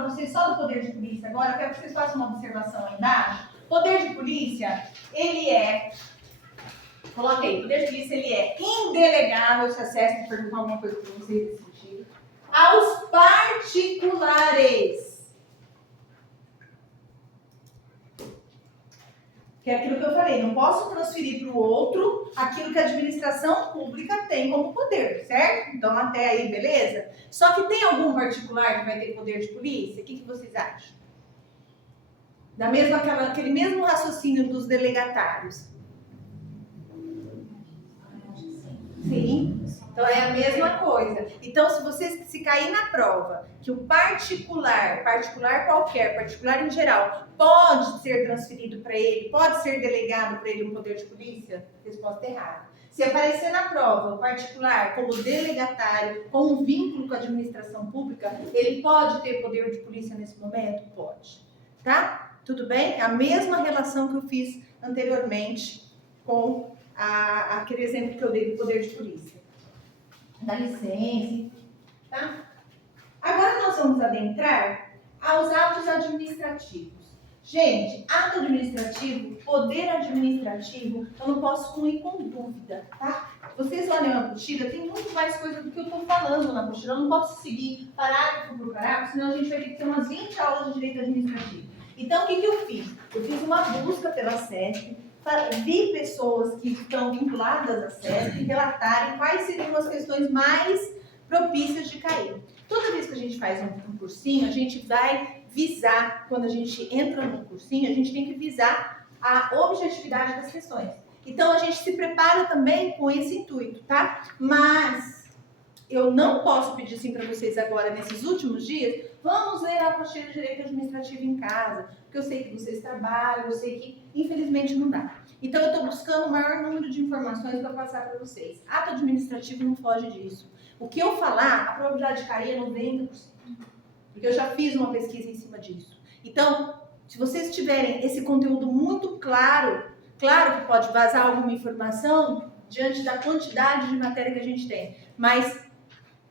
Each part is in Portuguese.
para vocês só do poder de polícia agora, eu quero que vocês façam uma observação aí embaixo. Poder de polícia, ele é... Coloca aí, poder de polícia, ele é indelegável, se a SESC perguntar alguma coisa para vocês nesse sentido, aos particulares. Que é aquilo que eu falei, não posso transferir para o outro aquilo que a administração pública tem como poder, certo? Então, até aí, beleza? Só que tem algum particular que vai ter poder de polícia? O que vocês acham? Aquele mesmo raciocínio dos delegatários. Sim. Então, é a mesma coisa. Então, se cair na prova que o particular qualquer, particular em geral, pode ser transferido para ele, pode ser delegado para ele um poder de polícia, resposta errada. Se aparecer na prova o particular como delegatário, com um vínculo com a administração pública, ele pode ter poder de polícia nesse momento? Pode. Tá? Tudo bem? É a mesma relação que eu fiz anteriormente com aquele exemplo que eu dei do poder de polícia. Dá licença, tá? Agora nós vamos adentrar aos atos administrativos. Gente, ato administrativo, poder administrativo, eu não posso ir com dúvida, tá? Vocês olham a apostila, tem muito mais coisa do que eu estou falando na apostila. Eu não posso seguir parágrafo por parágrafo, senão a gente vai ter que ter umas 20 aulas de direito administrativo. Então, o que eu fiz? Eu fiz uma busca pela SESC, vi pessoas que estão vinculadas à SESC relatarem quais seriam as questões mais propícias de cair. Toda vez que a gente faz um cursinho, a gente vai visar, quando a gente entra no cursinho, a gente tem que visar a objetividade das questões. Então, a gente se prepara também com esse intuito, tá? Mas eu não posso pedir assim para vocês agora, nesses últimos dias, vamos ler a apostila de direito administrativo em casa, porque eu sei que vocês trabalham, eu sei que, infelizmente, não dá. Então, eu estou buscando o maior número de informações para passar para vocês. Ato administrativo não foge disso. O que eu falar, a probabilidade de cair é 90%. Porque eu já fiz uma pesquisa em cima disso. Então, se vocês tiverem esse conteúdo muito claro, claro que pode vazar alguma informação diante da quantidade de matéria que a gente tem, mas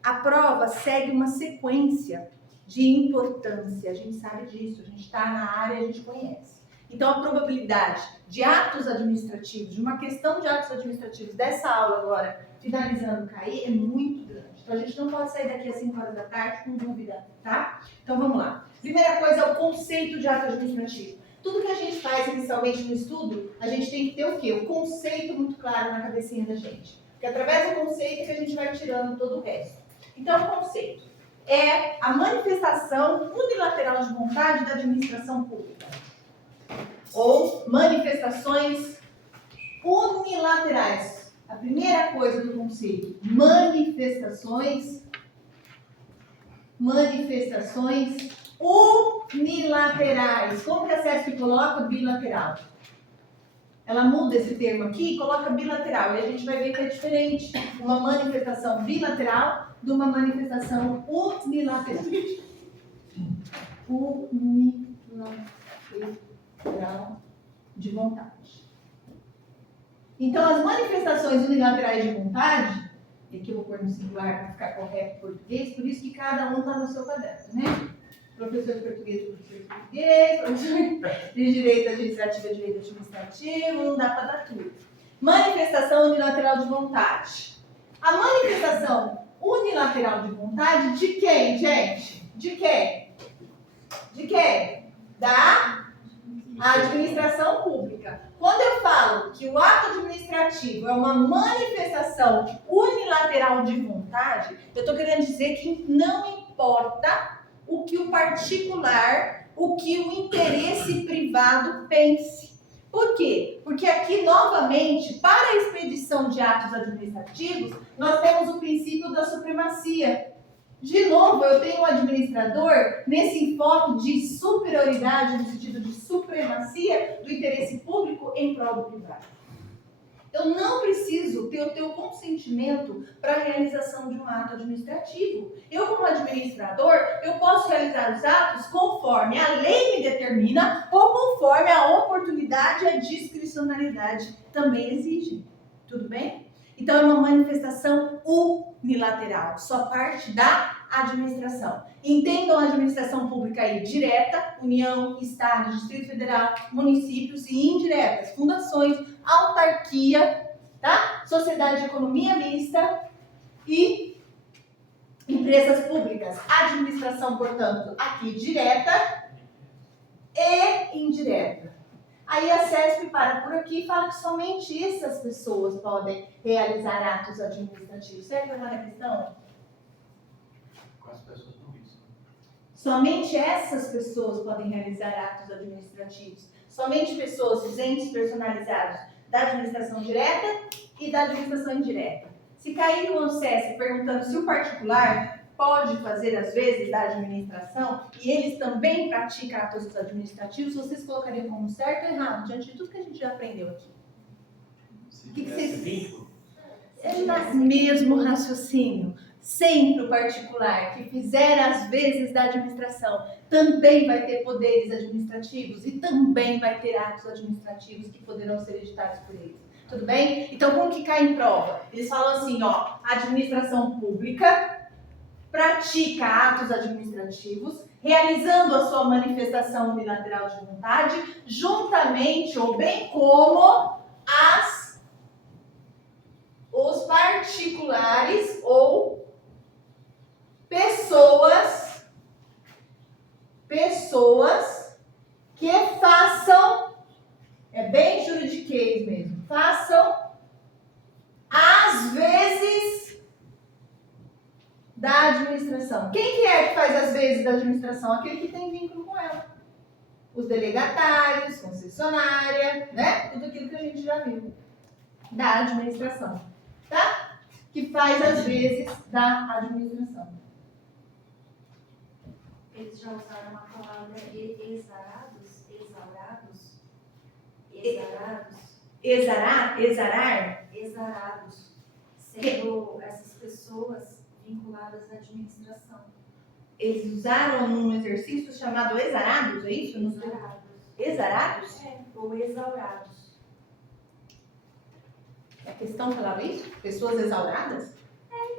a prova segue uma sequência de importância. A gente sabe disso, a gente está na área, a gente conhece. Então, a probabilidade de atos administrativos, de uma questão de atos administrativos dessa aula agora, finalizando cair, é muito grande. Então, a gente não pode sair daqui às 5 horas da tarde com dúvida, tá? Então, vamos lá. Primeira coisa é o conceito de ato administrativo. Tudo que a gente faz inicialmente no estudo, a gente tem que ter o quê? O conceito muito claro na cabecinha da gente. Porque através do conceito que a gente vai tirando todo o resto. Então, o conceito é a manifestação unilateral de vontade da administração pública. Ou manifestações unilaterais. A primeira coisa do conceito, manifestações unilaterais. Como que a SESC coloca bilateral? Ela muda esse termo aqui e coloca bilateral. E a gente vai ver que é diferente uma manifestação bilateral de uma manifestação unilateral. Unilateral de vontade. Então, as manifestações unilaterais de vontade, e aqui eu vou pôr no singular para ficar correto em português, por isso que cada um está no seu quadrado, né? Professor de português, professor de português, professor de direito administrativo, não dá para dar tudo. Manifestação unilateral de vontade. A manifestação unilateral de vontade de quem, gente? De quem? De quem? Da administração pública. Quando eu falo que o ato administrativo é uma manifestação unilateral de vontade, eu estou querendo dizer que não importa o que o particular, o que o interesse privado pense. Por quê? Porque aqui, novamente, para a expedição de atos administrativos, nós temos o princípio da supremacia. De novo, eu tenho um administrador nesse enfoque de superioridade, no sentido de supremacia do interesse público em prol do privado. Eu não preciso ter o teu consentimento para a realização de um ato administrativo. Eu, como administrador, eu posso realizar os atos conforme a lei me determina ou conforme a oportunidade e a discricionalidade também exigem. Tudo bem? Então, é uma manifestação unilateral, só parte da administração. Entendam a administração pública aí direta, União, Estado, Distrito Federal, municípios, e indiretas, fundações, autarquia, tá? Sociedade de economia mista e empresas públicas. Administração, portanto, aqui direta e indireta. Aí a CESP para por aqui e fala que somente essas pessoas podem realizar atos administrativos. Certo ou errada a questão? Quais pessoas não isso? Somente essas pessoas podem realizar atos administrativos. Somente pessoas, os entes personalizados da administração direta e da administração indireta. Se cair no CESP perguntando se o particular pode fazer às vezes da administração e eles também praticam atos administrativos, vocês colocariam como certo ou errado, diante de tudo que a gente já aprendeu aqui? Se que tivesse vocês- vínculo, É o mesmo raciocínio. Sempre o particular que fizer às vezes da administração também vai ter poderes administrativos e também vai ter atos administrativos que poderão ser editados por eles. Tudo bem? Então, como que cai em prova? Eles falam assim, ó, a administração pública pratica atos administrativos, realizando a sua manifestação unilateral de vontade, juntamente ou bem como os particulares ou pessoas que façam, é bem juridiquês mesmo, façam às vezes da administração. Quem que é que faz às vezes da administração? Aquele que tem vínculo com ela. Os delegatários, concessionária, né? Tudo aquilo que a gente já viu da administração, tá? Que faz às vezes da administração. Eles já usaram a palavra exarados, exarados, sendo essas pessoas vinculadas à administração. Eles usaram num exercício chamado exarados, é isso? Exarados? Ou exaurados. A questão falava isso? Pessoas exauradas?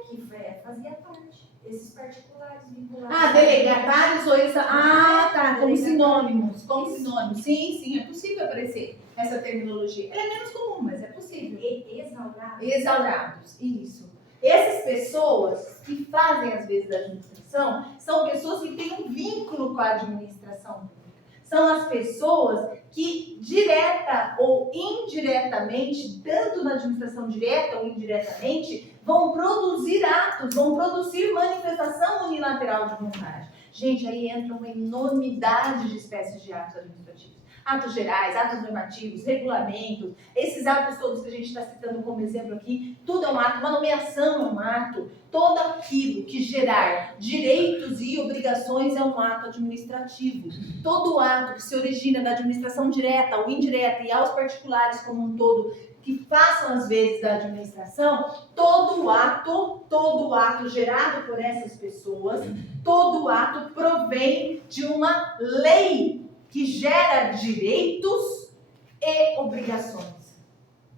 Que fazia parte. Esses particulares vinculados. Ah, delegatários ou Ah, tá, como sinônimos. Como sinônimos. Sim, é possível aparecer essa terminologia. Ela é menos comum, mas é possível. Exaurados. Exaurados, isso. Essas pessoas que fazem, às vezes, a administração, são pessoas que têm um vínculo com a administração pública. São as pessoas que, direta ou indiretamente, tanto na administração direta ou indiretamente, vão produzir atos, vão produzir manifestação unilateral de vontade. Gente, aí entra uma enormidade de espécies de atos administrativos. Atos gerais, atos normativos, regulamentos, esses atos todos que a gente está citando como exemplo aqui, tudo é um ato, uma nomeação é um ato, todo aquilo que gerar direitos e obrigações é um ato administrativo. Todo ato que se origina da administração direta ou indireta e aos particulares como um todo, que façam às vezes da administração, todo ato gerado por essas pessoas, todo ato provém de uma lei que gera direitos e obrigações,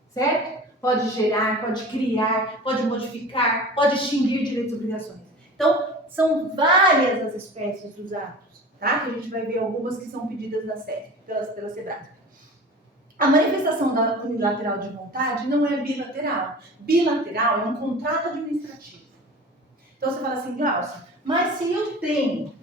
certo? Pode gerar, pode criar, pode modificar, pode extinguir direitos e obrigações. Então, são várias as espécies dos atos, tá? Que a gente vai ver algumas que são pedidas da SESP, pela SEBRASP. A manifestação da unilateral de vontade não é bilateral. Bilateral é um contrato administrativo. Então, você fala assim, Glaucio, mas se eu tenho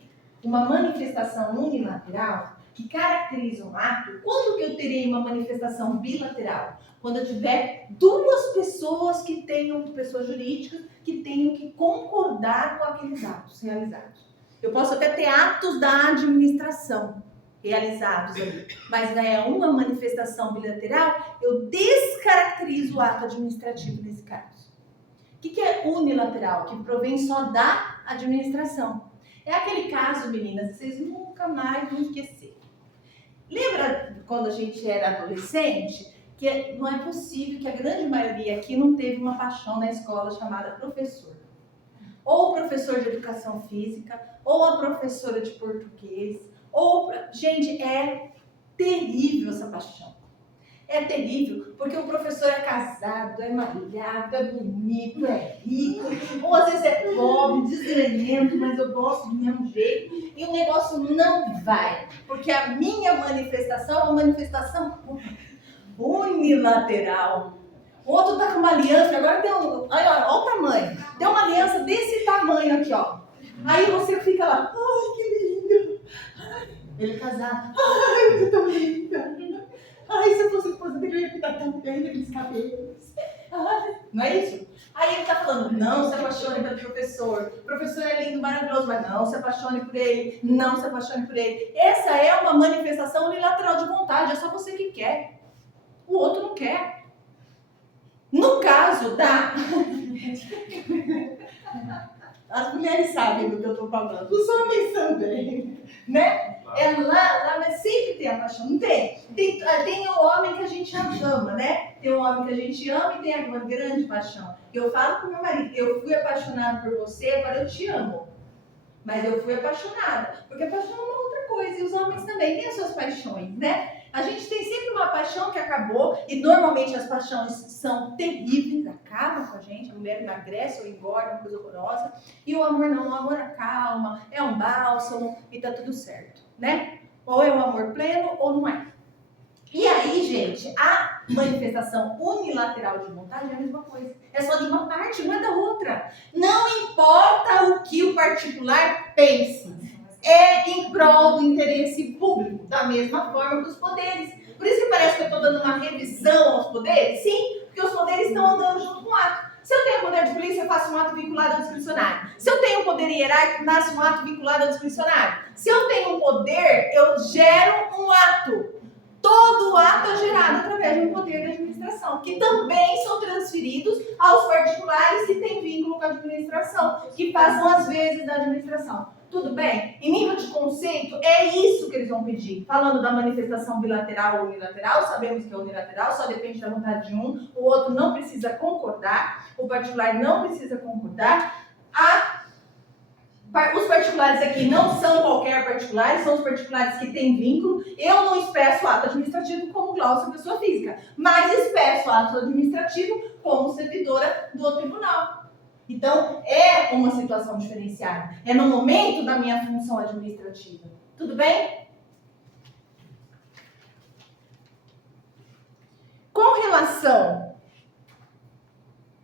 uma manifestação unilateral que caracteriza um ato, quando que eu terei uma manifestação bilateral? Quando eu tiver duas pessoas que tenham, pessoas jurídicas, que tenham que concordar com aqueles atos realizados. Eu posso até ter atos da administração realizados ali, mas é uma manifestação bilateral, eu descaracterizo o ato administrativo nesse caso. O que é unilateral? Que provém só da administração. É aquele caso, meninas, que vocês nunca mais vão esquecer. Lembra quando a gente era adolescente, que não é possível que a grande maioria aqui não teve uma paixão na escola chamada professor. Ou professor de educação física, ou a professora de português, ou... Gente, é terrível essa paixão. É terrível, porque o professor é casado, é malhado, é bonito, é rico, ou às vezes é pobre, desgrenhento, mas eu gosto do mesmo jeito, e o negócio não vai, porque a minha manifestação é uma manifestação unilateral. O outro tá com uma aliança, agora deu, olha o tamanho, deu uma aliança desse tamanho aqui, ó. Aí você fica lá, ai que lindo, ele é casado, ai você é tão linda. Ai, se eu fosse esposa dele, eu ia cuidar tão bem daqueles cabelos. Ai, não é isso? Aí ele tá falando, não se apaixone pelo professor. O professor é lindo, maravilhoso, mas não se apaixone por ele. Não se apaixone por ele. Essa é uma manifestação unilateral de vontade. É só você que quer. O outro não quer. No caso da... As mulheres sabem do que eu tô falando. Os homens também. Né? É lá, mas sempre tem a paixão, não tem? Tem o homem que a gente ama, né? Tem o homem que a gente ama e tem uma grande paixão. Eu falo pro meu marido, eu fui apaixonado por você, agora eu te amo. Mas eu fui apaixonada, porque a paixão é uma outra coisa, e os homens também têm as suas paixões, né? A gente tem sempre uma paixão que acabou, e normalmente as paixões são terríveis, acabam com a gente, a mulher emagrece ou engorda, uma coisa horrorosa, e o amor não, o amor acalma, é um bálsamo e tá tudo certo, né? Ou é um amor pleno ou não é. E aí, gente, a manifestação unilateral de vontade é a mesma coisa. É só de uma parte, não é da outra. Não importa o que o particular pense. É em prol do interesse público, da mesma forma que os poderes. Por isso que parece que eu estou dando uma revisão aos poderes? Sim, porque os poderes estão andando junto com o ato. Se eu tenho poder de polícia, eu faço um ato vinculado ao discricionário. Se eu tenho poder hierárquico, nasce um ato vinculado ao discricionário. Se eu tenho um poder, eu gero um ato. Todo ato é gerado através de um poder da administração, que também são transferidos aos particulares que têm vínculo com a administração, que passam às vezes da administração. Tudo bem? Em nível de conceito, é isso que eles vão pedir. Falando da manifestação bilateral ou unilateral, sabemos que é unilateral, só depende da vontade de um, o outro não precisa concordar, o particular não precisa concordar. Os particulares aqui não são qualquer particulares, são os particulares que têm vínculo. Eu não expresso ato administrativo como Glaucia, pessoa física, mas expresso ato administrativo como servidora do tribunal. Então, é uma situação diferenciada. É no momento da minha função administrativa. Tudo bem? Com relação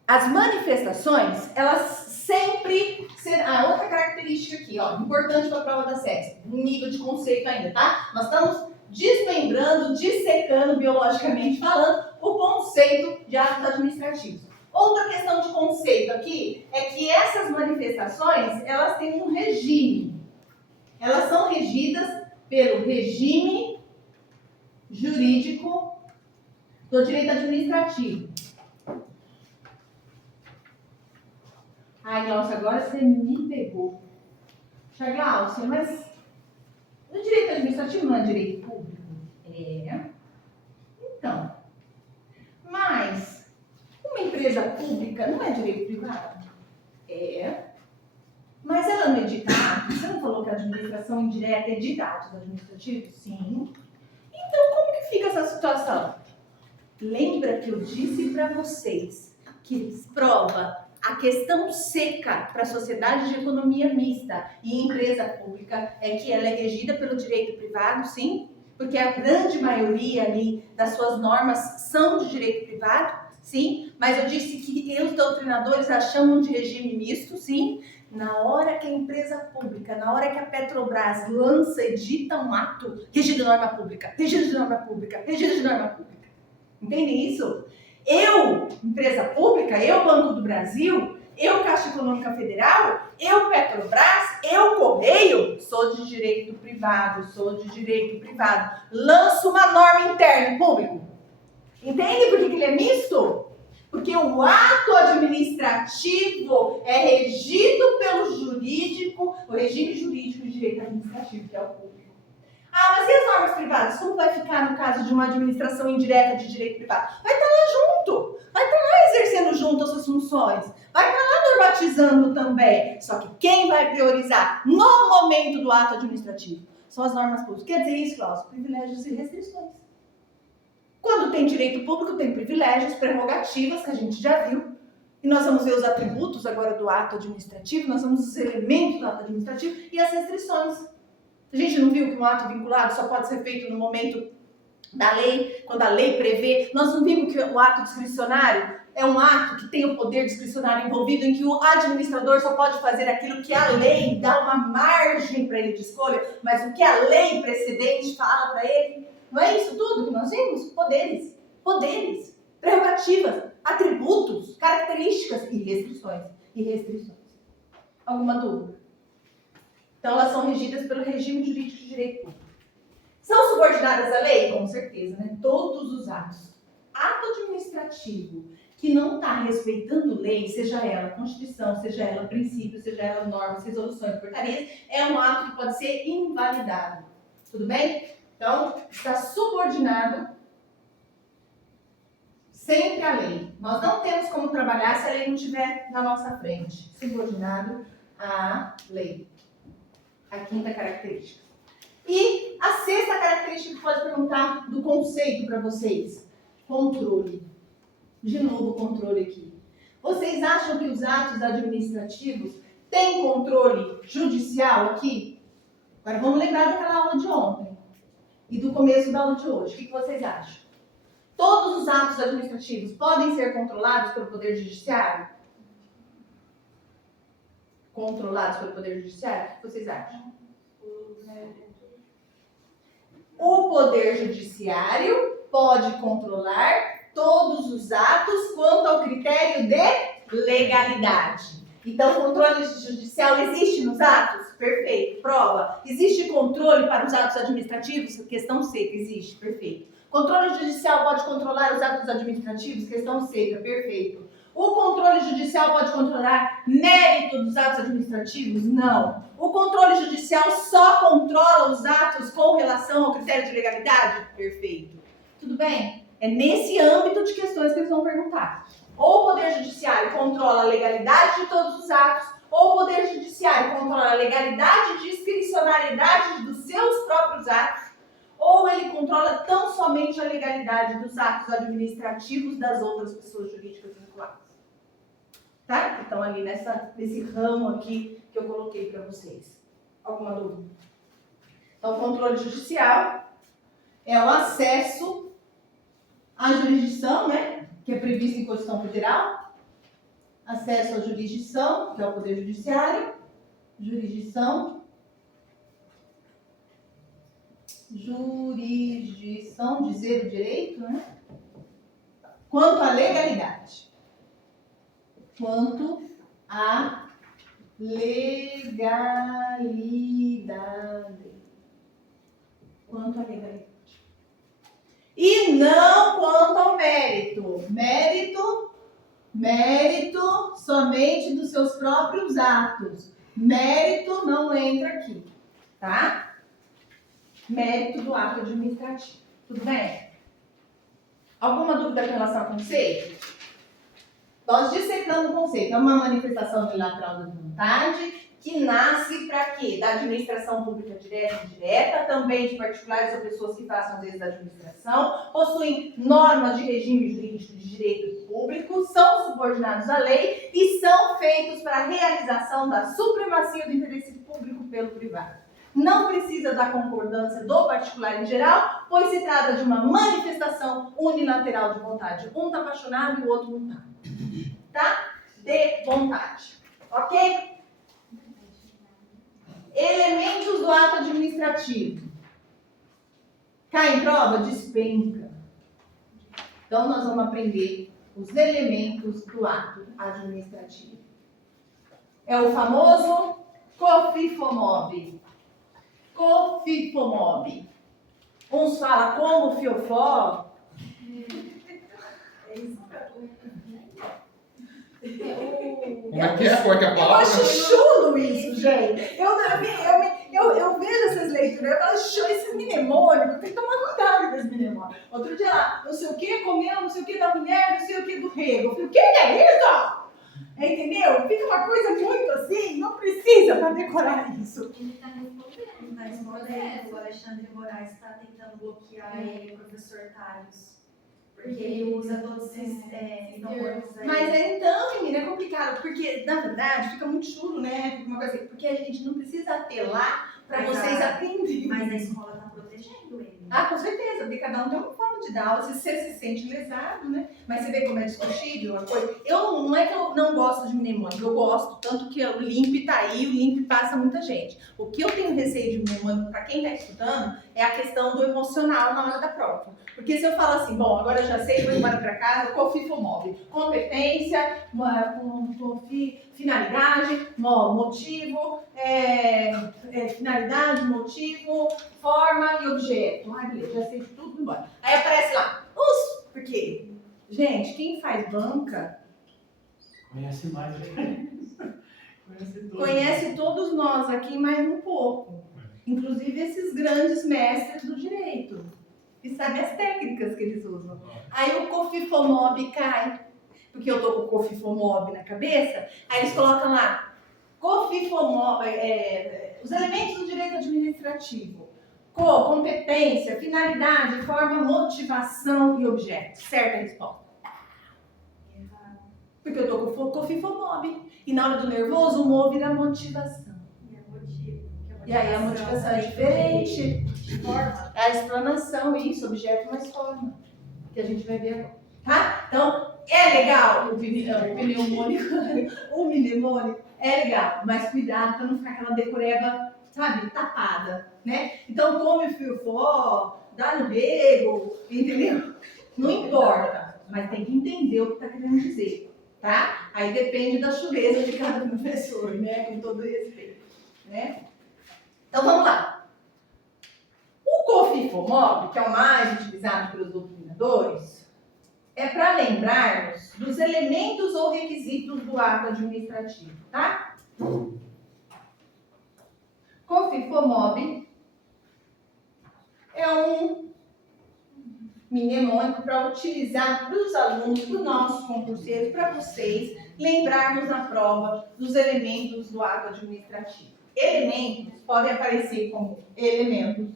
às manifestações, elas sempre serão... outra característica aqui, ó, importante para a prova da SESC, nível de conceito ainda, tá? Nós estamos desmembrando, dissecando, biologicamente falando, o conceito de atos administrativos. Outra questão de conceito aqui é que essas manifestações, elas têm um regime. Elas são regidas pelo regime jurídico do direito administrativo. Ai, Glaucia, agora você me pegou. Glaucia, mas o direito administrativo não é direito público? É. Então, mas... uma empresa pública não é direito privado? É. Mas ela não edita atos? Você não falou que a administração indireta edita atos administrativos? Sim. Então, como que fica essa situação? Lembra que eu disse para vocês que prova a questão seca para a sociedade de economia mista e empresa pública é que ela é regida pelo direito privado? Sim. Porque a grande maioria ali das suas normas são de direito privado? Sim, mas eu disse que os doutrinadores a chamam de regime misto, sim. Na hora que a empresa pública, na hora que a Petrobras lança e edita um ato, regido de norma pública, regido de norma pública, regido de norma pública. Entendem isso? Eu, empresa pública, eu, Banco do Brasil, eu, Caixa Econômica Federal, eu, Petrobras, eu, Correio, sou de direito privado, lanço uma norma interna público. Entende por que ele é misto? Porque o ato administrativo é regido pelo jurídico, o regime jurídico de direito administrativo, que é o público. Ah, mas e as normas privadas? Como vai ficar no caso de uma administração indireta de direito privado? Vai estar lá junto, vai estar lá exercendo junto as suas funções, vai estar lá normatizando também. Só que quem vai priorizar no momento do ato administrativo são as normas públicas. Quer dizer isso, Glaucia? Privilégios e restrições. Quando tem direito público, tem privilégios, prerrogativas, que a gente já viu. E nós vamos ver os atributos agora do ato administrativo, nós vamos ver os elementos do ato administrativo e as restrições. A gente não viu que um ato vinculado só pode ser feito no momento da lei, quando a lei prevê. Nós não vimos que o ato discricionário é um ato que tem o poder discricionário envolvido, em que o administrador só pode fazer aquilo que a lei dá uma margem para ele de escolha, mas o que a lei precedente fala para ele. Não é isso tudo que nós vimos? Poderes, prerrogativas, atributos, características e restrições. Alguma dúvida? Então elas são regidas pelo regime jurídico de direito público. São subordinadas à lei? Com certeza, né? Todos os atos. Ato administrativo que não está respeitando lei, seja ela Constituição, seja ela princípio, seja ela normas, resoluções, portarias, é um ato que pode ser invalidado. Tudo bem? Então, está subordinado sempre à lei. Nós não temos como trabalhar se a lei não estiver na nossa frente. Subordinado à lei. A quinta característica. E a sexta característica que pode perguntar do conceito para vocês. Controle. De novo, controle aqui. Vocês acham que os atos administrativos têm controle judicial aqui? Agora vamos lembrar daquela aula de ontem e do começo da aula de hoje. O que vocês acham? Todos os atos administrativos podem ser controlados pelo Poder Judiciário? Controlados pelo Poder Judiciário? O que vocês acham? O Poder Judiciário pode controlar todos os atos quanto ao critério de legalidade. Então, o controle judicial existe nos atos? Perfeito. Prova. Existe controle para os atos administrativos? Questão seca. Existe. Perfeito. Controle judicial pode controlar os atos administrativos? Questão seca. Perfeito. O controle judicial pode controlar mérito dos atos administrativos? Não. O controle judicial só controla os atos com relação ao critério de legalidade? Perfeito. Tudo bem? É nesse âmbito de questões que eles vão perguntar. Ou o Poder Judiciário controla a legalidade de todos os atos, ou o Poder Judiciário controla a legalidade e discricionariedade dos seus próprios atos, ou ele controla tão somente a legalidade dos atos administrativos das outras pessoas jurídicas vinculadas. Tá? Então, ali nesse ramo aqui que eu coloquei para vocês. Alguma dúvida? Então, o controle judicial é o acesso à jurisdição, né? Que é previsto em Constituição Federal. Acesso à jurisdição, que é o Poder Judiciário. Jurisdição, dizer o direito, né? Quanto à legalidade. Quanto à legalidade. Quanto à legalidade. E não quanto ao mérito. Mérito somente dos seus próprios atos. Mérito não entra aqui, tá? Mérito do ato administrativo. Tudo bem? Alguma dúvida com relação ao conceito? Nós dissecando o conceito. É uma manifestação unilateral da vontade que nasce para quê? Da administração pública direta e indireta, também de particulares ou pessoas que façam às vezes da administração, possuem normas de regime jurídico de direito público, são subordinados à lei e são feitos para a realização da supremacia do interesse público pelo privado. Não precisa da concordância do particular em geral, pois se trata de uma manifestação unilateral de vontade. Um está apaixonado e o outro não está. Tá? De vontade. Ok? Elementos do ato administrativo. Cai em prova? Despenca. Então, nós vamos aprender os elementos do ato administrativo. É o famoso COFIFOMOB. COFIFOMOB. Uns falam como fiofó. Como é que é? Qual é que é a Eu palavra? acho chulo isso, gente. Eu vejo essas leituras, eu falo, chulo, esses mnemônicos, tem que tomar cuidado com esses mnemônicos. Outro dia lá, não sei o que, comeu, não sei o que da mulher, não sei o que do rego. Eu falei, o que é isso? Entendeu? Fica uma coisa muito assim, não precisa para decorar isso. Ele está respondendo. O Alexandre Moraes está tentando bloquear ele, professor Thales. Porque ele usa todos esses sinônimos aí. Mas então, menina, é complicado, porque na verdade fica muito chulo, né? Fica uma coisa assim, porque a gente não precisa apelar para Mas vocês a- aprenderem. Mas a escola está protegendo ele. Ah, com certeza, porque cada um tem uma forma de dar aula, se você se sente lesado, né? Mas você vê como é discutível a coisa. Não é que eu não gosto de mnemônico, eu gosto, tanto que o LIMP tá aí, o LIMP passa muita gente. O que eu tenho receio de mnemônico para quem está estudando é a questão do emocional na hora da prova. Porque se eu falo assim, bom, agora eu já sei, vou embora para casa, COFIFOMOB, competência, finalidade, motivo, finalidade, motivo, forma e objeto. Ai, beleza, já sei de tudo, embora. Aí aparece lá, porque, gente, quem faz banca Conhece mais. Conhece todos. conhece todos nós aqui mais um pouco. Inclusive esses grandes mestres do direito. E sabe as técnicas que eles usam. Aí o COFIFOMOB cai, porque eu tô com o COFIFOMOB na cabeça, aí eles colocam lá, COFIFOMOB, os elementos do direito administrativo, competência, finalidade, forma, motivação e objeto. Certa resposta. Porque eu tô com o COFIFOMOB, e na hora do nervoso, o MO vira motivação. E aí a motivação é diferente. Forma. A explanação, isso, objeto mais forma. Que a gente vai ver agora. Tá? Então, é legal o mnemônico é legal, mas cuidado para não ficar aquela decoreba, sabe, tapada, né? Então, come o fiofó, dá no rego, entendeu? Não importa, mas tem que entender o que está querendo dizer, tá? Aí depende da chureza de cada professor, né? Com todo respeito, né? Então, vamos lá. O COFIFOMOB, que é o mais utilizado pelos doutrinadores, é para lembrarmos dos elementos ou requisitos do ato administrativo, tá? COFIFOMOB é um mnemônico para utilizar para os alunos, para os nossos concurseiros, para vocês lembrarmos na prova dos elementos do ato administrativo. Elementos podem aparecer como elementos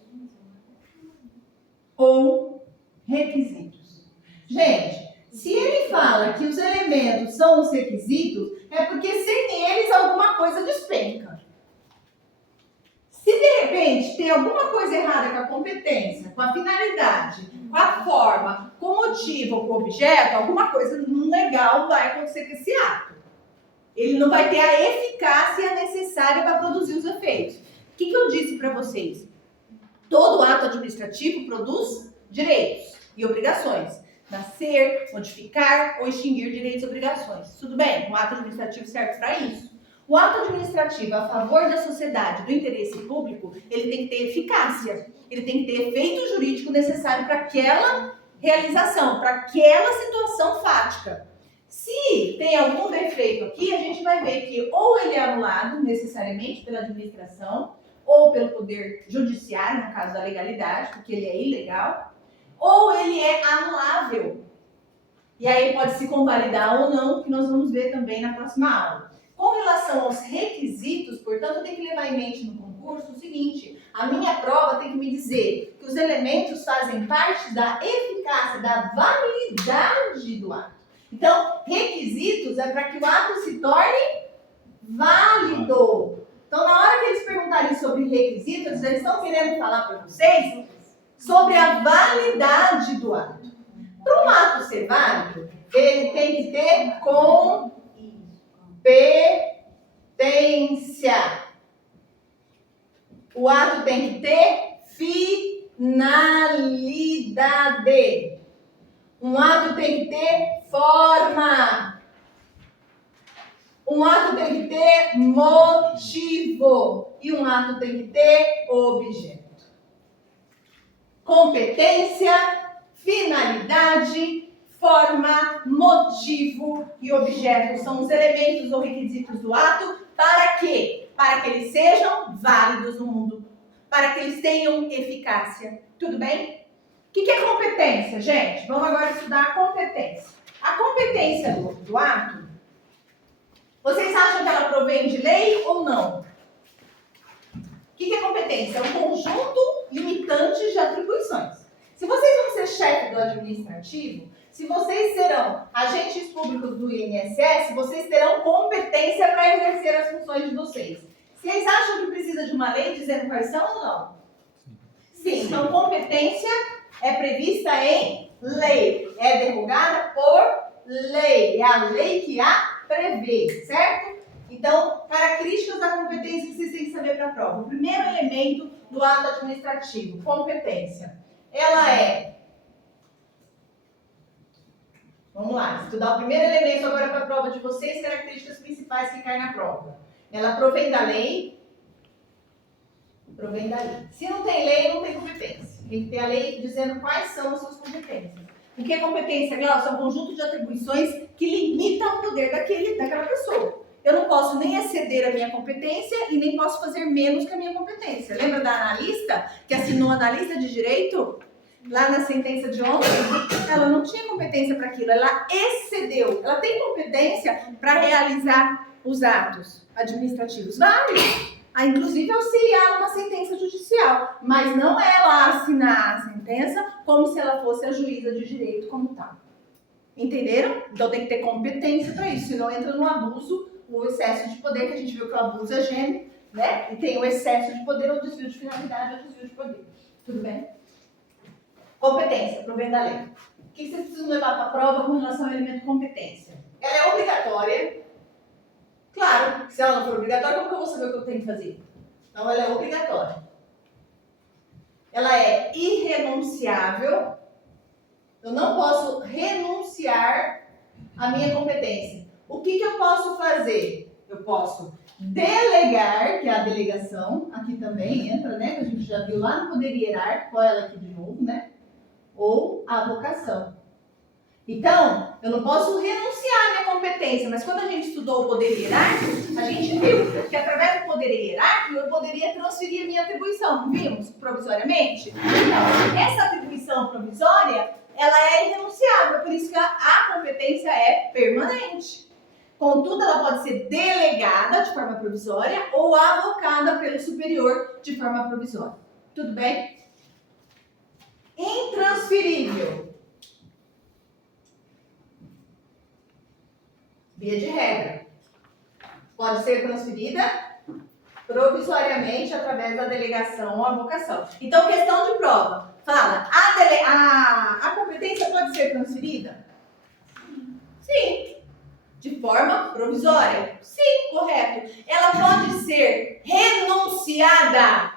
ou requisitos. Gente, se ele fala que os elementos são os requisitos, é porque sem eles alguma coisa despenca. Se de repente tem alguma coisa errada com a competência, com a finalidade, com a forma, com o motivo ou com o objeto, alguma coisa não legal vai acontecer com esse ato. Ele não vai ter a eficácia necessária para produzir os efeitos. O que eu disse para vocês? Todo ato administrativo produz direitos e obrigações. Nascer, modificar ou extinguir direitos e obrigações. Tudo bem? O ato administrativo serve para isso. O ato administrativo a favor da sociedade, do interesse público, ele tem que ter eficácia. Ele tem que ter efeito jurídico necessário para aquela realização, para aquela situação fática. Se tem algum defeito aqui, a gente vai ver que ou ele é anulado necessariamente pela administração, ou pelo poder judiciário, no caso da legalidade, porque ele é ilegal, ou ele é anulável. E aí pode se convalidar ou não, que nós vamos ver também na próxima aula. Com relação aos requisitos, portanto, tem que levar em mente no concurso o seguinte: a minha prova tem que me dizer que os elementos fazem parte da eficácia, da validade do ato. Então, requisitos é para que o ato se torne válido. Então, na hora que eles perguntarem sobre requisitos, eles estão querendo falar para vocês sobre a validade do ato. Para um ato ser válido, ele tem que ter competência. O ato tem que ter finalidade. Um ato tem que ter forma. Um ato tem que ter motivo. E um ato tem que ter objeto. Competência, finalidade, forma, motivo e objeto são os elementos ou requisitos do ato. Para quê? Para que eles sejam válidos no mundo. Para que eles tenham eficácia. Tudo bem? O que é competência, gente? Vamos agora estudar a competência. A competência do ato, vocês acham que ela provém de lei ou não? O que é competência? É um conjunto limitante de atribuições. Se vocês vão ser chefe do administrativo, se vocês serão agentes públicos do INSS, vocês terão competência para exercer as funções de vocês. Vocês acham que precisa de uma lei dizendo quais são ou não? Sim. Então, competência é prevista em lei. É derrogada por lei. É a lei que a prevê, certo? Então, características da competência que vocês têm que saber para a prova. O primeiro elemento do ato administrativo, competência. Ela é... Vamos lá, estudar o primeiro elemento agora para a prova de vocês, características principais que caem na prova. Ela provém da lei. Provém da lei. Se não tem lei, não tem competência. Tem que ter a lei dizendo quais são as suas competências. O que é competência, Glaucio? É um conjunto de atribuições que limitam o poder daquela pessoa. Eu não posso nem exceder a minha competência e nem posso fazer menos que a minha competência. Lembra da analista que assinou analista de direito? Lá na sentença de ontem, ela não tinha competência para aquilo, ela excedeu. Ela tem competência para realizar os atos administrativos, vários. Inclusive auxiliar numa sentença judicial, mas não ela assinar a sentença como se ela fosse a juíza de direito como tal. Entenderam? Então tem que ter competência para isso, senão entra no abuso, o excesso de poder, que a gente viu que o abuso é gêmeo, né? E tem o excesso de poder, ou desvio de finalidade, ou desvio de poder. Tudo bem? Competência, provém da lei. O que vocês precisam levar para a prova com relação ao elemento competência? Ela é obrigatória. Claro, se ela não for obrigatória, como que eu vou saber o que eu tenho que fazer? Então, ela é obrigatória. Ela é irrenunciável. Eu não posso renunciar à minha competência. O que eu posso fazer? Eu posso delegar, que é a delegação, aqui também entra, né? Que a gente já viu lá no poder hierárquico, olha ela aqui de novo, né? Ou a vocação. Então, eu não posso renunciar à minha competência, mas quando a gente estudou o poder hierárquico, a gente viu que através do poder hierárquico eu poderia transferir a minha atribuição, não vimos? Provisoriamente? Então, essa atribuição provisória, ela é irrenunciável, por isso que a competência é permanente. Contudo, ela pode ser delegada de forma provisória ou avocada pelo superior de forma provisória. Tudo bem? Intransferível. Via de regra. Pode ser transferida provisoriamente através da delegação ou avocação. Então, questão de prova. Fala, a competência pode ser transferida? Sim. De forma provisória? Sim, correto. Ela pode ser renunciada?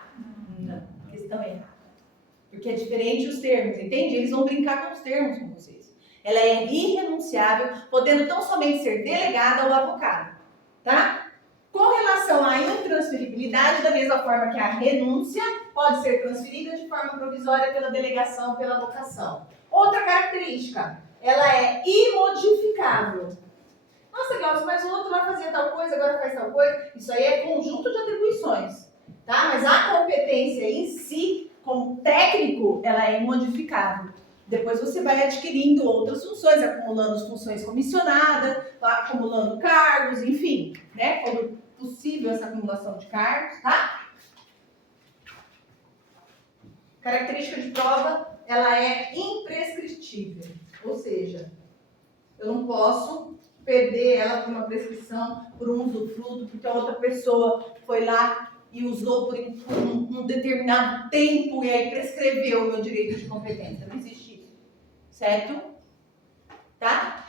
Não, questão errada. Porque é diferente os termos, entende? Eles vão brincar com os termos com vocês. Ela é irrenunciável, podendo tão somente ser delegada ou avocada, tá? Com relação à intransferibilidade, da mesma forma que a renúncia pode ser transferida de forma provisória pela delegação ou pela avocação. Outra característica, ela é imodificável. Nossa, Glaucio, mas o outro lá fazia tal coisa, agora faz tal coisa. Isso aí é conjunto de atribuições, tá? Mas a competência em si, como técnico, ela é imodificável. Depois você vai adquirindo outras funções, acumulando funções comissionadas, acumulando cargos, enfim, né? Quando possível essa acumulação de cargos, tá? Característica de prova, ela é imprescritível, ou seja, eu não posso perder ela por uma prescrição, por um usufruto, porque a outra pessoa foi lá e usou por um determinado tempo e aí prescreveu o meu direito de competência. Não existe isso. Certo? Tá?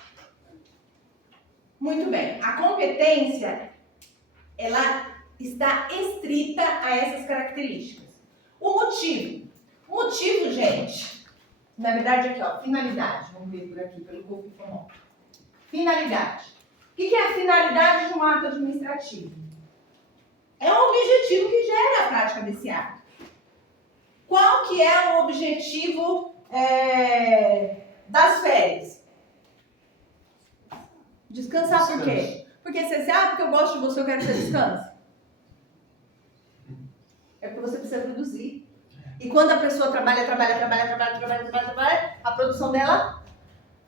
Muito bem. A competência, ela está estrita a essas características. O motivo. O motivo, gente, na verdade aqui, ó, finalidade. Vamos ver por aqui, pelo corpo informal. Finalidade. O que é a finalidade de um ato administrativo? É o objetivo que gera a prática desse ato. Qual que é o objetivo das férias? Descansar por quê? Porque porque eu gosto de você, eu quero que você descanse. É porque você precisa produzir. E quando a pessoa trabalha, a produção dela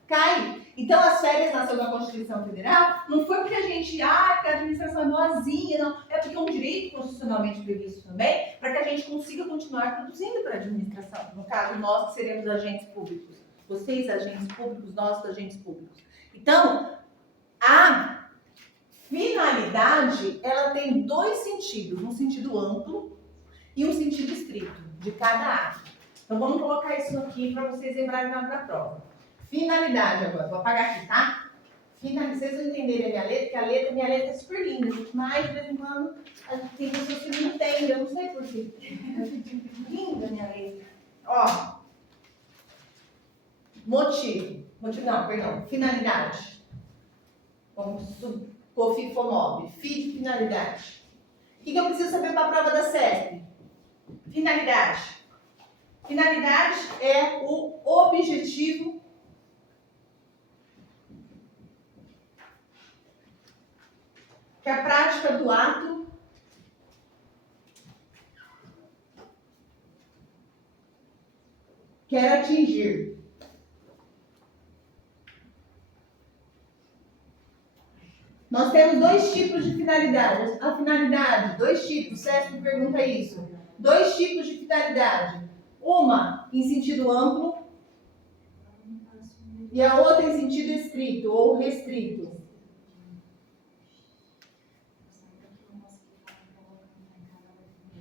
Cai. Então, as férias nasceu da Constituição Federal, não foi porque a gente, que a administração é boazinha, não. É porque é um direito constitucionalmente previsto também, para que a gente consiga continuar produzindo para a administração. No caso, nós que seremos agentes públicos. Vocês, agentes públicos, nós, agentes públicos. Então, a finalidade, ela tem dois sentidos. Um sentido amplo e um sentido estrito, de cada ato. Então, vamos colocar isso aqui para vocês lembrarem na prova. Finalidade agora, vou apagar aqui, tá? Vocês vão entenderem a minha letra, porque minha letra é super linda, mas de vez em quando tem pessoas que não entendem, eu não sei porquê. Linda a minha letra. Ó, finalidade. Vamos supor FIFOMOB, finalidade. O que eu preciso saber para a prova da CESP? Finalidade. Finalidade é o objetivo que a prática do ato quer atingir. Nós temos dois tipos de finalidade. A finalidade, dois tipos, César me pergunta isso. Dois tipos de finalidade. Uma em sentido amplo e a outra em sentido estrito ou restrito.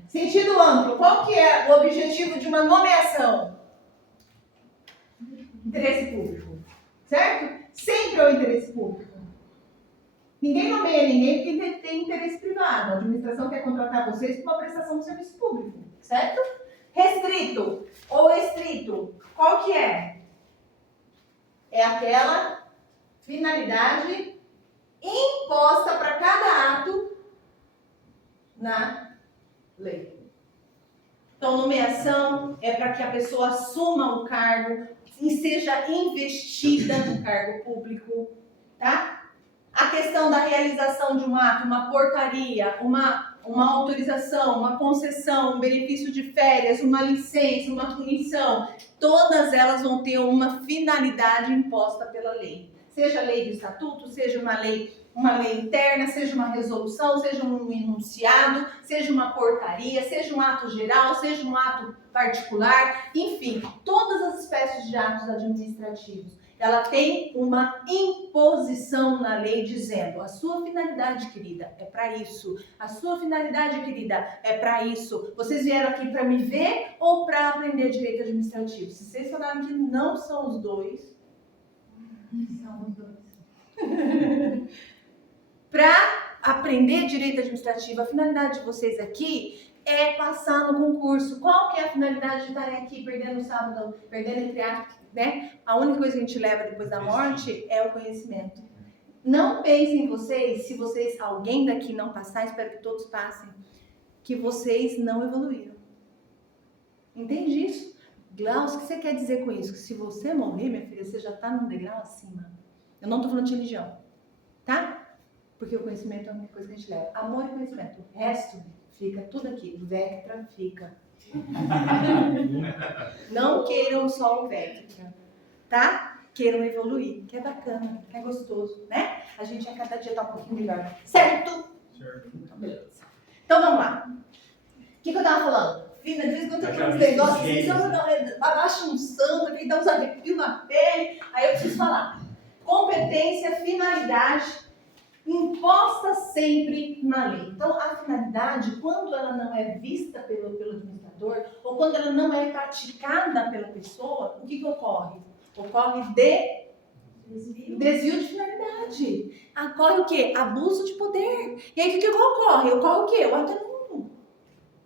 Sentido amplo, qual que é o objetivo de uma nomeação? Interesse público, certo? Sempre é o interesse público. Ninguém nomeia ninguém porque tem interesse privado. A administração quer contratar vocês para uma prestação de serviço público, certo? Restrito ou estrito, qual que é? É aquela finalidade imposta para cada ato na lei. Então, nomeação é para que a pessoa assuma o cargo e seja investida no cargo público, tá? A questão da realização de um ato, uma portaria, uma autorização, uma concessão, um benefício de férias, uma licença, uma punição, todas elas vão ter uma finalidade imposta pela lei. Seja lei do estatuto, seja uma lei interna, seja uma resolução, seja um enunciado, seja uma portaria, seja um ato geral, seja um ato particular, enfim, todas as espécies de atos administrativos. Ela tem uma imposição na lei dizendo: a sua finalidade, querida, é para isso. A sua finalidade, querida, é para isso. Vocês vieram aqui para me ver ou para aprender direito administrativo? Se vocês falaram que não são os dois, são os dois. Para aprender direito administrativo, a finalidade de vocês aqui é passar no concurso. Qual que é a finalidade de estarem aqui perdendo o sábado, perdendo entre aspas, né? A única coisa que a gente leva depois da morte é o conhecimento. Não pensem em vocês, se vocês, alguém daqui não passar, espero que todos passem, que vocês não evoluíram. Entende isso? Glaucio, o que você quer dizer com isso? Que se você morrer, minha filha, você já está num degrau acima. Eu não estou falando de religião, tá? Porque o conhecimento é a única coisa que a gente leva. Amor e conhecimento. O resto fica tudo aqui. Vectra fica. Não queiram só o Vectra, tá? Queiram evoluir, que é bacana, que é gostoso, né? A gente a cada dia tá um pouquinho melhor. Certo? Certo. Então, beleza. Então, vamos lá. O que eu tava falando? De vez em quando eu tenho uns negócios assim, abaixa um santo, aqui dá uns arrepios na pele, aí eu preciso falar. Competência, finalidade, imposta sempre na lei. Então, a finalidade, quando ela não é vista pelo administrador, ou quando ela não é praticada pela pessoa, o que ocorre? Ocorre desvio de finalidade. Ocorre o quê? Abuso de poder. E aí, o que ocorre? Ocorre o quê? O ato é nulo.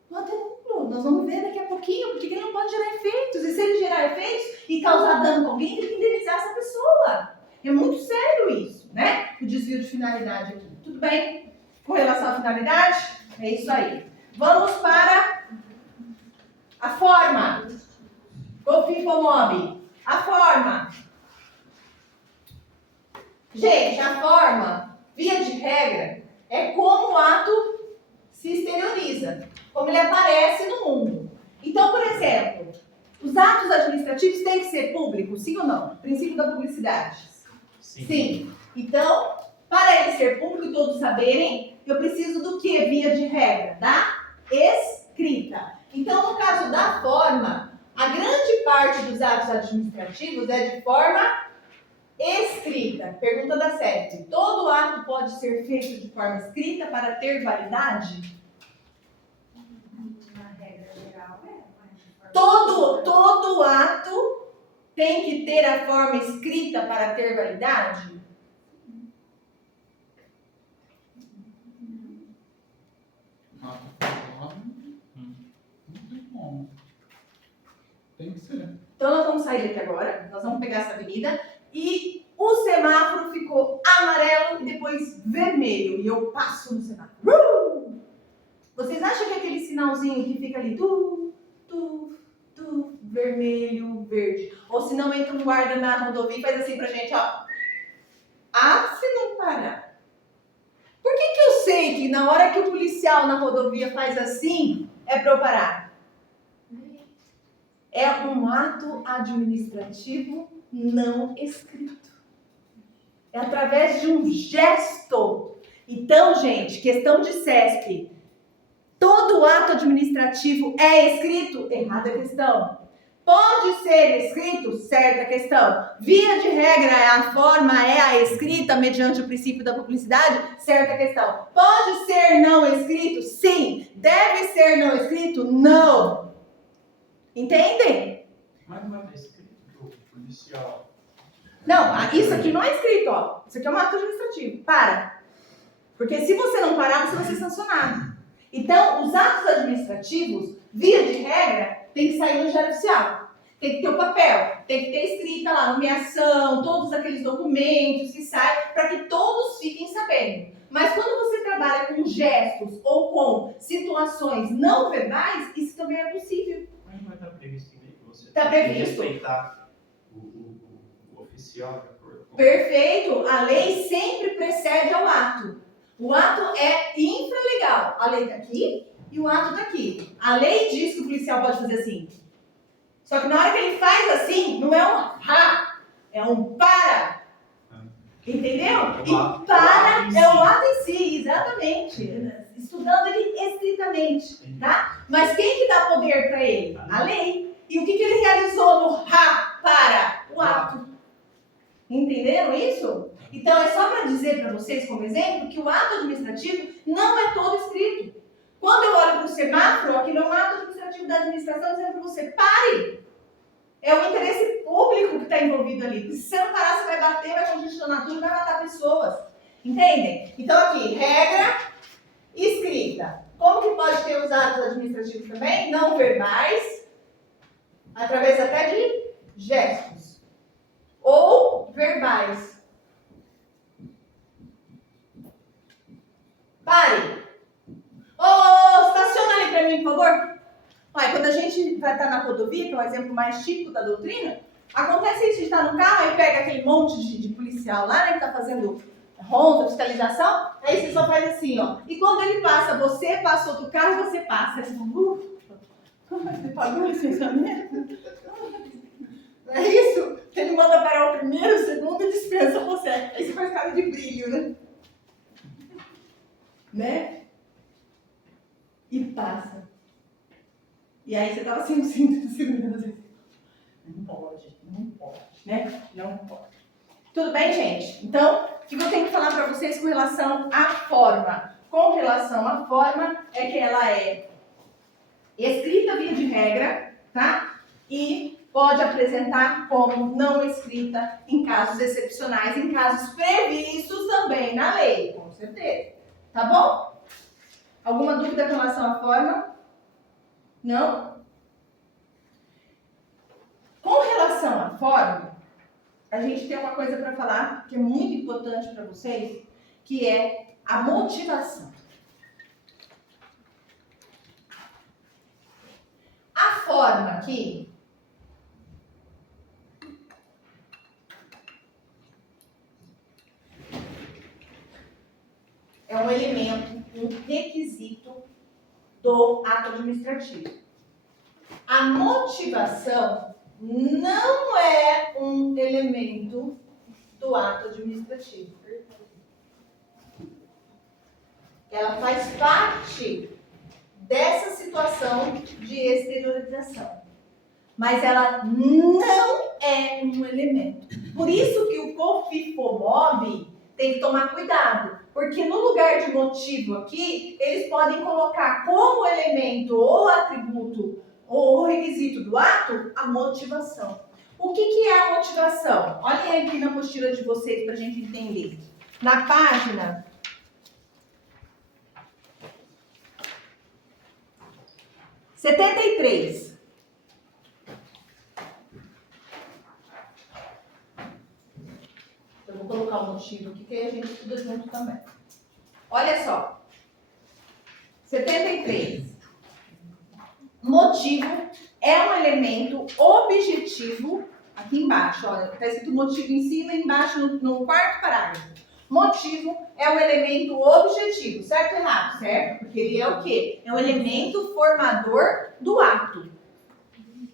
O ato é nulo. Nós vamos ver daqui a pouquinho, porque ele não pode gerar efeitos. E se ele gerar efeitos e causar dano com alguém, tem que indenizar essa pessoa. É muito sério isso, né? O desvio de finalidade aqui. Tudo bem? Com relação à finalidade, é isso aí. Vamos para a forma. FIFOMOB. A forma. Gente, a forma, via de regra, é como o ato se exterioriza. Como ele aparece no mundo. Então, por exemplo, os atos administrativos têm que ser públicos, sim ou não? Princípio da publicidade. Sim. Então, para ele ser público e todos saberem, eu preciso do que, via de regra? Da escrita. Então, no caso da forma, a grande parte dos atos administrativos é de forma escrita. Pergunta da 7. Todo ato pode ser feito de forma escrita para ter validade? Na regra geral, mas Todo ato tem que ter a forma escrita para ter validade? Não tem como. Tem que ser. Então nós vamos sair daqui agora, nós vamos pegar essa avenida e o semáforo ficou amarelo e depois vermelho. E eu passo no semáforo. Vocês acham que aquele sinalzinho que fica ali, vermelho, verde, ou se não entra um guarda na rodovia e faz assim pra gente, ó. Se não parar. Por que eu sei que na hora que o policial na rodovia faz assim, é pra eu parar? É um ato administrativo não escrito. É através de um gesto. Então, gente, questão de CESP. Todo ato administrativo é escrito? Errada questão. Pode ser escrito? Certa questão. Via de regra, a forma é a escrita mediante o princípio da publicidade? Certa questão. Pode ser não escrito? Sim. Deve ser não escrito? Não. Entendem? Mas não vai ter escrito do policial. Não, isso aqui não é escrito, ó. Isso aqui é um ato administrativo. Para. Porque se você não parar, você vai ser sancionado. Então, os atos administrativos, via de regra, tem que sair no Diário Oficial. Tem que ter o papel, tem que ter escrita lá, nomeação, todos aqueles documentos que saem, para que todos fiquem sabendo. Mas quando você trabalha com gestos ou com situações não verbais, isso também é possível. Mas não vai estar previsto em lei que você Tá tem que previsto. respeitar o oficial de acordo com... Perfeito. A lei sempre precede ao ato. O ato é infralegal. A lei está aqui e o ato está aqui. A lei diz que o policial pode fazer assim. Só que na hora que ele faz assim, não é um é um para. Entendeu? E para é o ato em si, exatamente. Estudando ele estritamente, tá? Mas quem que dá poder para ele? A lei. E o que ele realizou no para? O ato. Entenderam isso? Então, é só para dizer para vocês, como exemplo, que o ato administrativo não é todo escrito. Quando eu olho para o semáforo, aquilo é um ato administrativo da administração dizendo para você, pare! É o interesse público que está envolvido ali. Porque se você não parar, você vai bater, vai congestionar tudo, vai matar pessoas. Entendem? Então, aqui, regra escrita. Como que pode ter os atos administrativos também? Não verbais, através até de gestos. Ou verbais. Pare! Estaciona ali para mim, por favor. Olha, quando a gente vai estar na rodovia, que é o exemplo mais típico da doutrina, acontece isso, a gente está no carro, aí pega aquele monte de policial lá, né, que está fazendo ronda, fiscalização, aí você só faz assim, ó. E quando ele passa, você passa outro carro e você passa. Aí você fala, você pagou o licenciamento? É isso? Ele manda parar o primeiro, o segundo e dispensa você. Aí você faz cara de brilho, né? E passa. E aí você tava assim, cinto de segurança. Não pode, né? Não pode. Tudo bem, gente? Então, o que eu tenho que falar para vocês com relação à forma? Com relação à forma, é que ela é escrita via de regra, tá? E pode apresentar como não escrita em casos excepcionais, em casos previstos também na lei, com certeza. Tá bom? Alguma dúvida com relação à forma? Não? Com relação à forma, a gente tem uma coisa para falar que é muito importante para vocês, que é a motivação. A forma aqui é um elemento, um requisito do ato administrativo. A motivação não é um elemento do ato administrativo. Ela faz parte dessa situação de exteriorização. Mas ela não é um elemento. Por isso que o COFIFOMOB tem que tomar cuidado. Porque no lugar de motivo aqui, eles podem colocar como elemento ou atributo ou requisito do ato a motivação. O que é a motivação? Olhem aqui na apostila de vocês para a gente entender. Na página 73. Eu vou colocar o motivo aqui, que aí a gente estuda junto também. Olha só. 73. Motivo é um elemento objetivo. Aqui embaixo, olha, está escrito motivo em cima e embaixo no quarto parágrafo. Motivo é um elemento objetivo, certo ou errado? Certo? Porque ele é o quê? É um elemento formador do ato.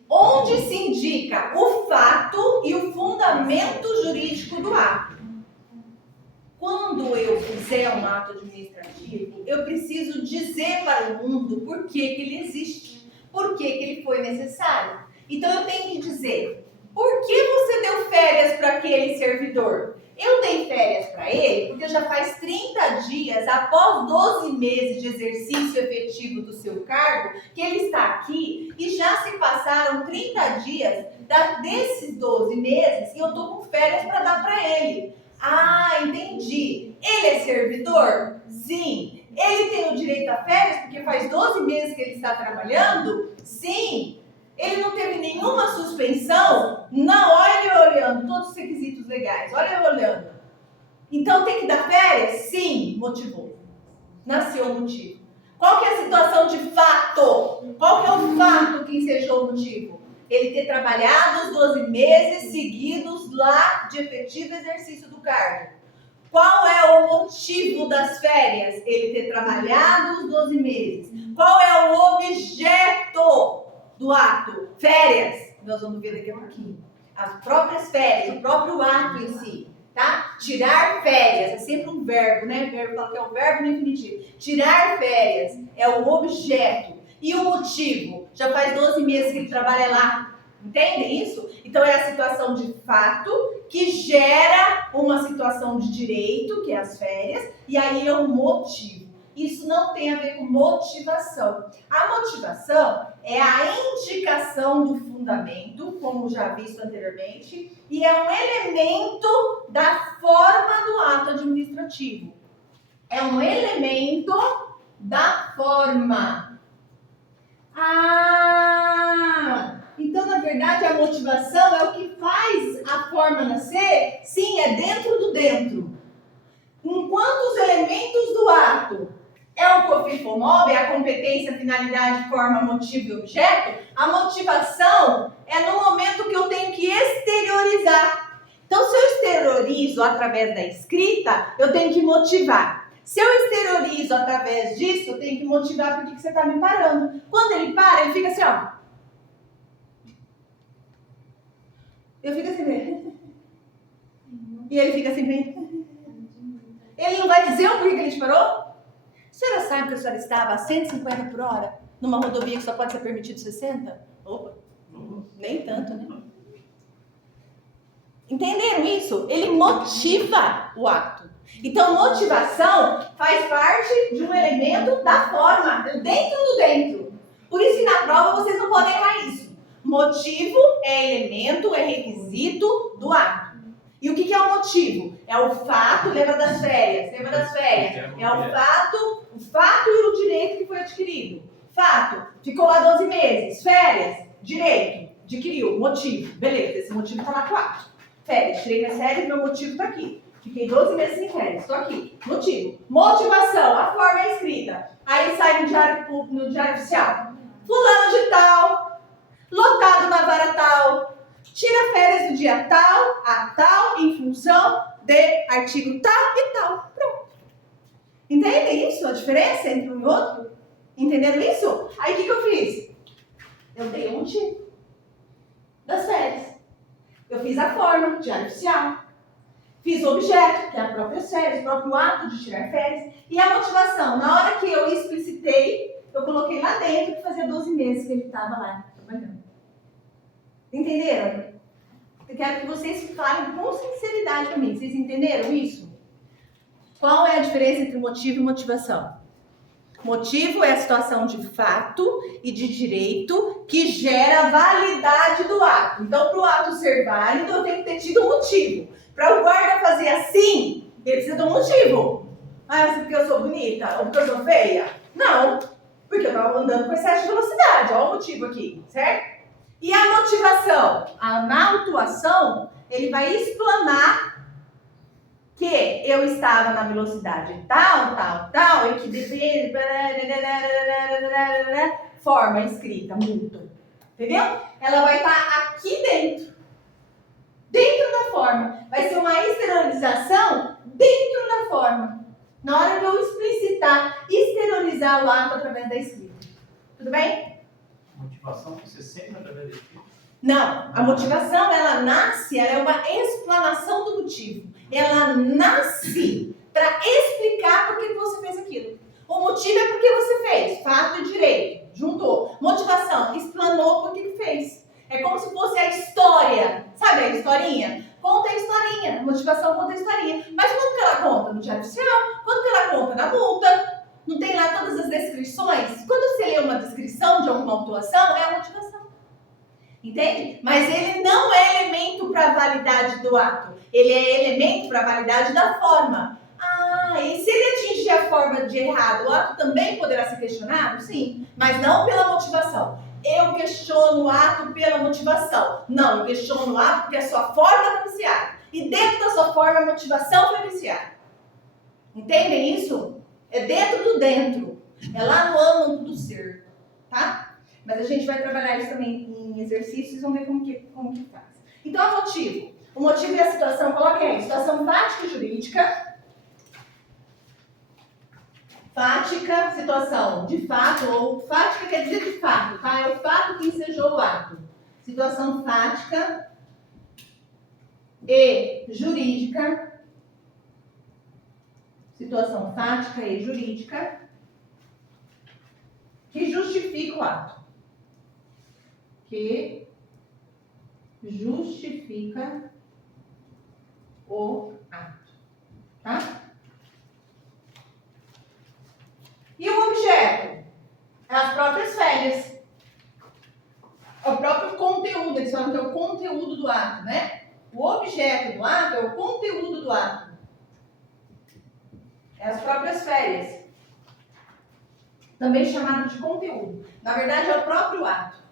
Onde se indica o fato e o fundamento jurídico do ato. Quando eu fizer um ato administrativo, eu preciso dizer para o mundo por que ele existe, por que ele foi necessário. Então eu tenho que dizer, por que você deu férias para aquele servidor? Eu dei férias para ele porque já faz 30 dias, após 12 meses de exercício efetivo do seu cargo, que ele está aqui e já se passaram 30 dias desses 12 meses e eu estou com férias para dar para ele. Ah, entendi. Ele é servidor? Sim. Ele tem o direito a férias porque faz 12 meses que ele está trabalhando? Sim. Ele não teve nenhuma suspensão? Não, olha eu olhando todos os requisitos legais, olha eu olhando. Então tem que dar férias? Sim, motivou. Nasceu o motivo. Qual que é a situação de fato? Qual que é o fato que ensejou o motivo? Ele ter trabalhado os 12 meses seguidos lá de efetivo exercício do cargo. Qual é o motivo das férias? Ele ter trabalhado os 12 meses. Qual é o objeto do ato? Férias. Nós vamos ver daqui a pouquinho. As próprias férias, o próprio ato em si. Tá? Tirar férias, é sempre um verbo, né? O verbo fala que é o verbo no infinitivo. Tirar férias é o objeto. E o motivo? Já faz 12 meses que ele trabalha lá. Entendem isso? Então é a situação de fato que gera uma situação de direito, que é as férias, e aí é o motivo. Isso não tem a ver com motivação. A motivação é a indicação do fundamento, como já visto anteriormente, e é um elemento da forma do ato administrativo. É um elemento da forma. Então, na verdade, a motivação é o que faz a forma nascer? Sim, é dentro do dentro. Enquanto os elementos do ato é o COFIFOMOB, é a competência, finalidade, forma, motivo e objeto, a motivação é no momento que eu tenho que exteriorizar. Então, se eu exteriorizo através da escrita, eu tenho que motivar. Se eu exteriorizo através disso, eu tenho que motivar por que você está me parando. Quando ele para, ele fica assim, ó. Eu fico assim, e ele fica assim, ele não vai dizer o porquê que ele te parou? A senhora sabe que a senhora estava a 150 por hora numa rodovia que só pode ser permitido 60? Opa, nem tanto, né? Entenderam isso? Ele motiva o ato. Então, motivação faz parte de um elemento da forma, dentro do dentro. Por isso que na prova vocês não podem errar isso. Motivo é elemento, é requisito do ato. E o que é o motivo? É o fato, lembra das férias? Lembra das férias? É o fato e o direito que foi adquirido. Fato, ficou lá 12 meses. Férias, direito, adquiriu, motivo. Beleza, esse motivo está lá com o ato. Férias, tirei minhas férias, meu motivo está aqui. Fiquei 12 meses sem férias, estou aqui. Motivo. Motivação, a forma é escrita. Aí sai no diário oficial. Fulano de tal, lotado na vara tal, tira férias do dia tal a tal em função de artigo tal e tal. Pronto. Entendem isso? A diferença entre um e outro? Entenderam isso? Aí o que eu fiz? Eu dei um motivo das férias. Eu fiz a forma, diário oficial. Fiz o objeto, que é a própria férias, o próprio ato de tirar férias. E a motivação, na hora que eu explicitei, eu coloquei lá dentro que fazia 12 meses que ele estava lá trabalhando. Entenderam? Eu quero que vocês falem com sinceridade para mim. Vocês entenderam isso? Qual é a diferença entre motivo e motivação? Motivo é a situação de fato e de direito que gera validade do ato. Então, para o ato ser válido, eu tenho que ter tido um motivo. Para o guarda fazer assim, ele precisa de um motivo. Ah, é porque eu sou bonita ou porque eu sou feia? Não, porque eu estava andando com excesso de velocidade. Olha o motivo aqui, certo? E a motivação? Na autuação, ele vai explanar que eu estava na velocidade tal, e que depende, forma escrita, multa. Entendeu? Ela vai estar aqui dentro da forma. Vai ser uma exteriorização dentro da forma. Na hora que eu exteriorizar o ato através da escrita. Tudo bem? Motivação você sempre através da escrita? Não, a motivação, ela nasce, ela é uma explanação do motivo. Ela nasce para explicar por que você fez aquilo. O motivo é porque você fez, fato e direito, juntou. Motivação, explanou por que fez. É como se fosse a história, sabe a historinha? Conta a historinha, a motivação conta a historinha. Mas quando que ela conta? No diário oficial? Quando que ela conta? Na multa? Não tem lá todas as descrições? Quando você lê uma descrição de alguma autuação, é a motivação. Entende? Mas ele não é elemento para a validade do ato. Ele é elemento para a validade da forma. Ah, e se ele atingir a forma de errado, o ato também poderá ser questionado? Sim, mas não pela motivação. Eu questiono o ato pela motivação. Não, eu questiono o ato porque a sua forma vai viciar. E dentro da sua forma, a motivação vai viciar. Entendem isso? É dentro do dentro. É lá no âmago do ser. Tá? Mas a gente vai trabalhar isso também em exercícios, vamos ver como que faz. Então, o motivo. O motivo e a situação, coloca aí. Situação fática e jurídica. Fática, situação de fato, ou fática quer dizer de fato, tá? É o fato que ensejou o ato. Situação fática e jurídica. Situação fática e jurídica que justifica o ato. Que justifica o ato. Tá? E o objeto? É as próprias férias. É o próprio conteúdo. Eles falam que é o conteúdo do ato, né? O objeto do ato é o conteúdo do ato. É as próprias férias. Também chamado de conteúdo. Na verdade, é o próprio ato.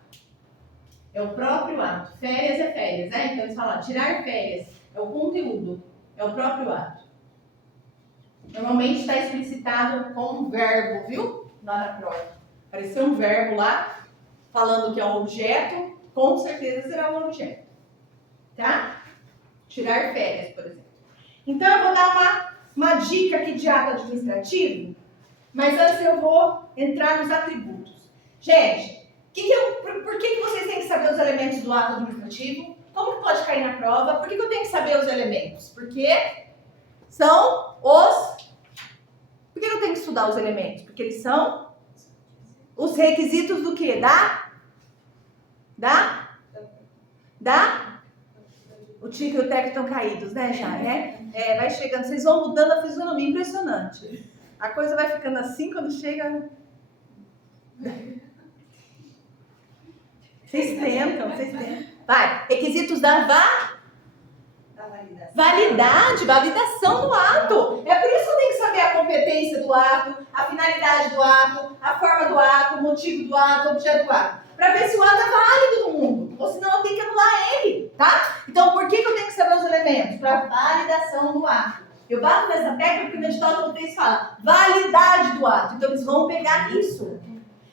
É o próprio ato. Férias é férias, né? Então eles falam, tirar férias é o conteúdo. É o próprio ato. Normalmente está explicitado com um verbo, viu? Lá na prova. Apareceu um verbo lá, falando que é um objeto, com certeza será um objeto. Tá? Tirar férias, por exemplo. Então, eu vou dar uma dica aqui de ato administrativo, mas antes eu vou entrar nos atributos. Gente, por que vocês têm que saber os elementos do ato administrativo? Como que pode cair na prova? Por que eu tenho que saber os elementos? Porque são os... Por que eu tenho que estudar os elementos? Porque eles são os requisitos do quê? O Tico e o Teco estão caídos, né, já, né? Vai chegando, vocês vão mudando a fisionomia, impressionante. A coisa vai ficando assim quando chega... Vocês tentam. Vai, requisitos da validação do ato. É por isso que eu tenho que saber a competência do ato, a finalidade do ato, a forma do ato, o motivo do ato, o objeto do ato. Para ver se o ato é válido no mundo. Ou senão eu tenho que anular ele, tá? Então por que eu tenho que saber os elementos? Para validação do ato. Eu bato nessa tecla porque no edital de vocês fala validade do ato. Então eles vão pegar isso.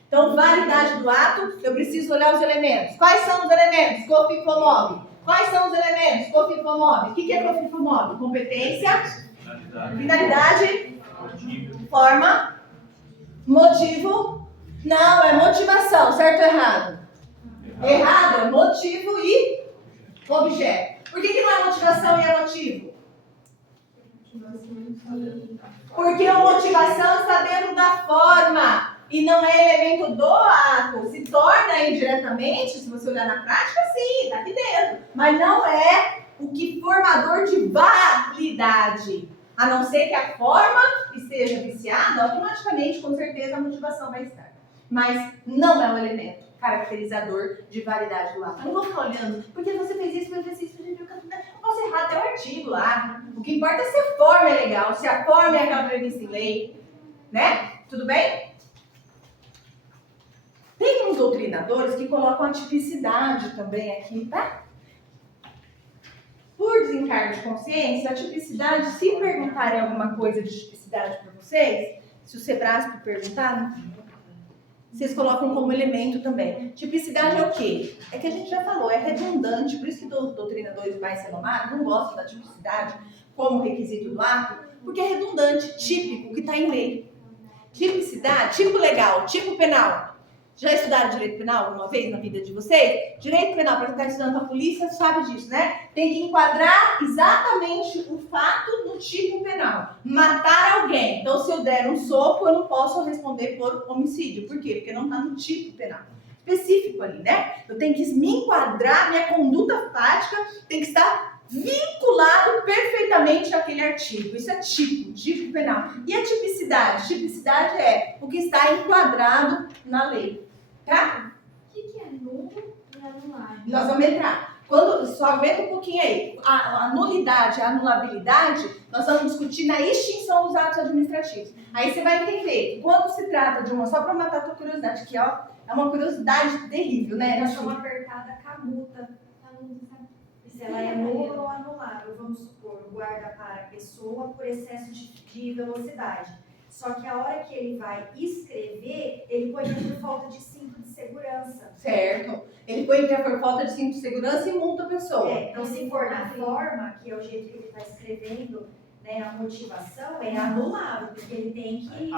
Então, validade do ato, eu preciso olhar os elementos. Quais são os elementos? COFINFOMOB. Quais são os elementos? COFINFOMOB. O que é COFINFOMOB? Competência, finalidade, forma, motivo. Não, é motivação, certo ou errado? Errado é motivo e objeto. Por que não é motivação e é motivo? Porque a motivação está dentro da forma e não é elemento do ato. Se torna indiretamente, se você olhar na prática, sim, está aqui dentro. Mas não é o que formador de validade. A não ser que a forma esteja viciada, automaticamente, com certeza, a motivação vai estar. Mas não é um elemento caracterizador de validade do ato. Eu não vou ficar olhando, porque você fez isso, você fez isso, eu posso errar até o artigo lá. O que importa é se a forma é legal, se a forma é aquela prevista em lei, né? Tudo bem? Tem uns doutrinadores que colocam a tipicidade também aqui, tá? Por desencargo de consciência, a tipicidade, se perguntarem alguma coisa de tipicidade para vocês, se o Sebrasp perguntar, vocês colocam como elemento também. Tipicidade é o quê? É que a gente já falou, é redundante, por isso que doutrinadores mais renomados não gostam da tipicidade como requisito do ato, porque é redundante, típico, que está em lei. Tipicidade, tipo legal, tipo penal. Já estudaram direito penal alguma vez na vida de vocês? Direito penal, para quem está estudando para a polícia, sabe disso, né? Tem que enquadrar exatamente o fato no tipo penal. Matar alguém. Então, se eu der um soco, eu não posso responder por homicídio. Por quê? Porque não está no tipo penal específico ali, né? Eu tenho que me enquadrar, minha conduta fática tem que estar vinculado perfeitamente àquele artigo. Isso é tipo penal. E a tipicidade? Tipicidade é o que está enquadrado na lei. Tá? O que é nulo e anular? Nós vamos entrar. Só aguenta um pouquinho aí. A nulidade, a anulabilidade, nós vamos discutir na extinção dos atos administrativos. Aí você vai entender que quando se trata de uma, só para matar a tua curiosidade, que ó, é uma curiosidade terrível, né? Ela chama apertada camuta. Se ela é nula ou anulável, vamos supor, o guarda para a pessoa por excesso de velocidade. Só que a hora que ele vai escrever, ele põe por falta de cinto de segurança. Certo. Ele põe que é por falta de cinto de segurança e multa a pessoa. Então, se for na forma, que é o jeito que ele está escrevendo, né, a motivação, é anulável, porque ele tem que...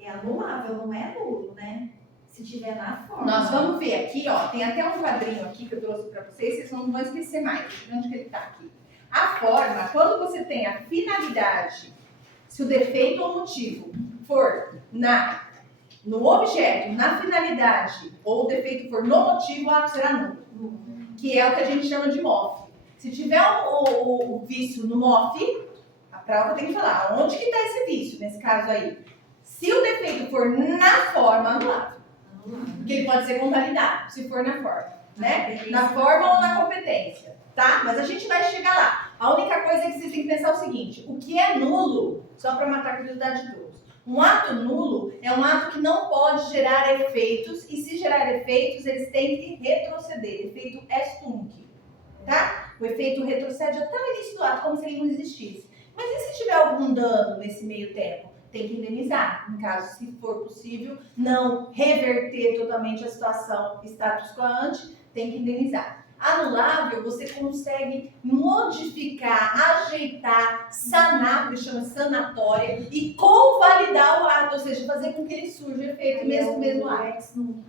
É anulável, não é nulo, né? Se tiver na forma. Nós vamos ver aqui, ó, tem até um quadrinho aqui que eu trouxe para vocês não vão esquecer mais. Deixa eu ver onde que ele está aqui. A forma, quando você tem a finalidade, se o defeito ou motivo for no objeto, na finalidade, ou o defeito for no motivo, o ato será nulo. Que é o que a gente chama de MOF. Se tiver o vício no MOF, a prova tem que falar onde que está esse vício, nesse caso aí. Se o defeito for na forma, anulado. Porque ele pode ser convalidado, se for na forma, né? Na forma ou na competência, tá? Mas a gente vai chegar lá. A única coisa é que vocês têm que pensar o seguinte: o que é nulo, só para matar a curiosidade de todos, um ato nulo é um ato que não pode gerar efeitos, e se gerar efeitos, eles têm que retroceder, efeito est nunc, tá? O efeito retrocede até o início do ato, como se ele não existisse. Mas e se tiver algum dano nesse meio tempo? Tem que indenizar, em caso, se for possível, não reverter totalmente a situação status quo ante, tem que indenizar. Anulável, você consegue modificar, ajeitar, sanar, que chama sanatória, e convalidar o ato, ou seja, fazer com que ele surja efeito mesmo ato.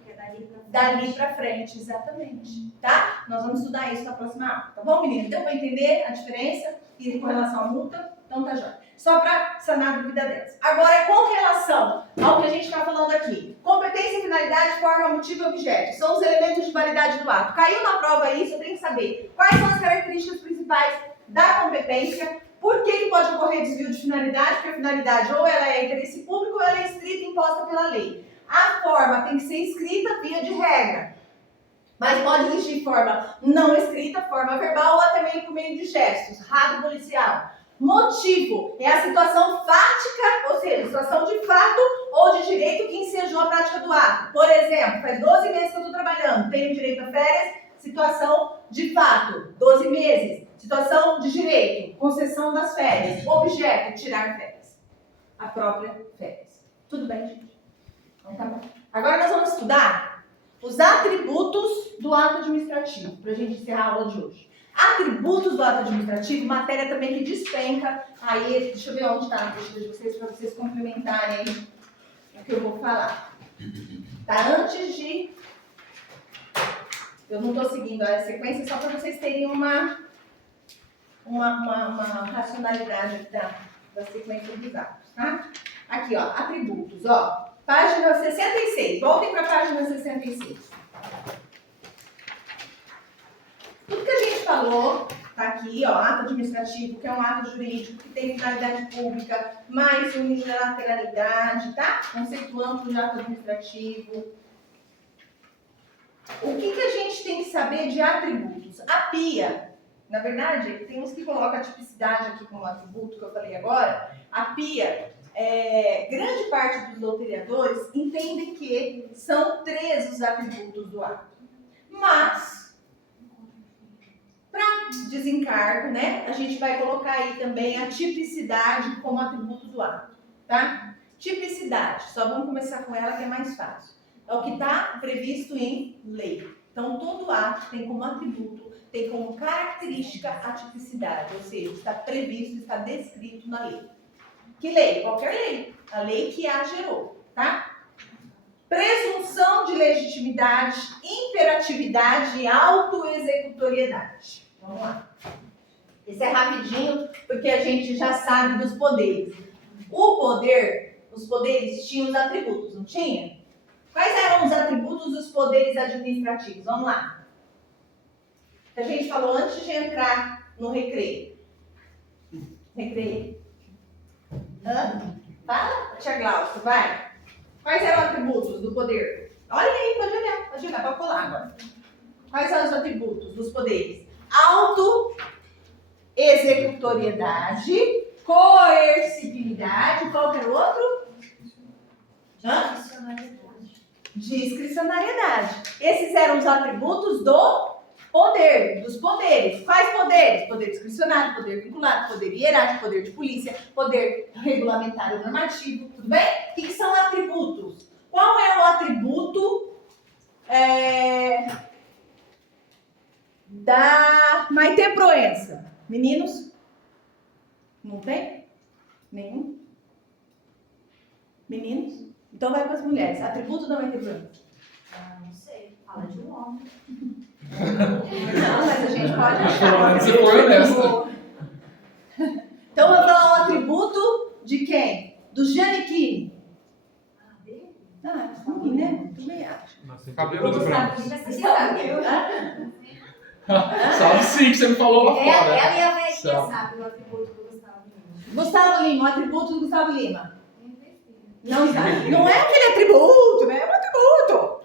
Dali pra frente, exatamente. Tá? Nós vamos estudar isso na próxima aula, tá bom, meninas? Deu para entender a diferença e com relação à multa? Então tá jóia. Só para sanar a dúvida delas. Agora, com relação ao que a gente está falando aqui, competência, finalidade, forma, motivo e objeto. São os elementos de validade do ato. Caiu na prova isso, eu tenho que saber quais são as características principais da competência, por que pode ocorrer desvio de finalidade, porque a finalidade ou ela é interesse público ou ela é estrita imposta pela lei. A forma tem que ser escrita via de regra. Mas pode existir forma não escrita, forma verbal ou até mesmo por meio de gestos, rádio policial. Motivo é a situação fática, ou seja, situação de fato ou de direito que ensejou a prática do ato. Por exemplo, faz 12 meses que eu estou trabalhando, tenho direito a férias, situação de fato, 12 meses. Situação de direito, concessão das férias. Objeto, tirar férias. A própria férias. Tudo bem, gente? Então tá bom. Agora nós vamos estudar os atributos do ato administrativo, para a gente encerrar a aula de hoje. Atributos do ato administrativo, matéria também que despenca. Aí, deixa eu ver onde está na ficha de vocês, para vocês complementarem aí o que eu vou falar. Tá? Antes de Eu não estou seguindo a sequência só para vocês terem uma racionalidade da sequência dos atos, tá? Aqui, ó, atributos, ó. Página 66. Voltem para a página 66. Tudo que a gente falou tá aqui, ó, ato administrativo, que é um ato jurídico que tem finalidade pública, mais unilateralidade, tá? Conceito amplo de ato administrativo. O que a gente tem que saber de atributos? A PIA, na verdade, tem uns que colocam a tipicidade aqui como atributo, que eu falei agora. A PIA, grande parte dos doutrinadores entendem que são 3 os atributos do ato. Mas, para desencargo, né, a gente vai colocar aí também a tipicidade como atributo do ato, tá? Tipicidade, só vamos começar com ela que é mais fácil. É o que está previsto em lei. Então, todo ato tem como atributo, tem como característica a tipicidade, ou seja, está previsto, está descrito na lei. Que lei? Qualquer lei. A lei que a gerou, tá? Presunção de legitimidade, imperatividade e autoexecutoriedade. Vamos lá. Esse é rapidinho, porque a gente já sabe dos poderes. O poder, os poderes tinham os atributos, não tinha? Quais eram os atributos dos poderes administrativos? Vamos lá. Que a gente falou antes de entrar no recreio. Recreio. Fala, tia Glaucia, vai. Quais eram os atributos do poder? Olha aí, pode olhar, pode colar agora. Quais são os atributos dos poderes? Auto-executoriedade, coercibilidade, qual que era o outro? Discricionariedade. Esses eram os atributos do poder, dos poderes. Quais poderes? Poder discricionário, poder vinculado, poder hierárquico, poder de polícia, poder regulamentar e normativo, tudo bem? O que são atributos? Qual é o atributo da Maitê Proença? Meninos? Não tem? Nenhum? Meninos? Então vai para as mulheres. Atributo da Maitê Proença. Não sei, fala de um homem. Não, mas a gente pode achar. Você foi honesta. Então eu vou falar um atributo de quem? Do Giannichini. Dele? Sim, né? Também acho. Cabelos brancos. Ela Sabe sim, que você me falou lá fora. e a velhinha Sabe. sabe o atributo do Gustavo Lima. Gustavo Lima, o atributo do Gustavo Lima. Não sabe. Não é aquele atributo, né? É um atributo.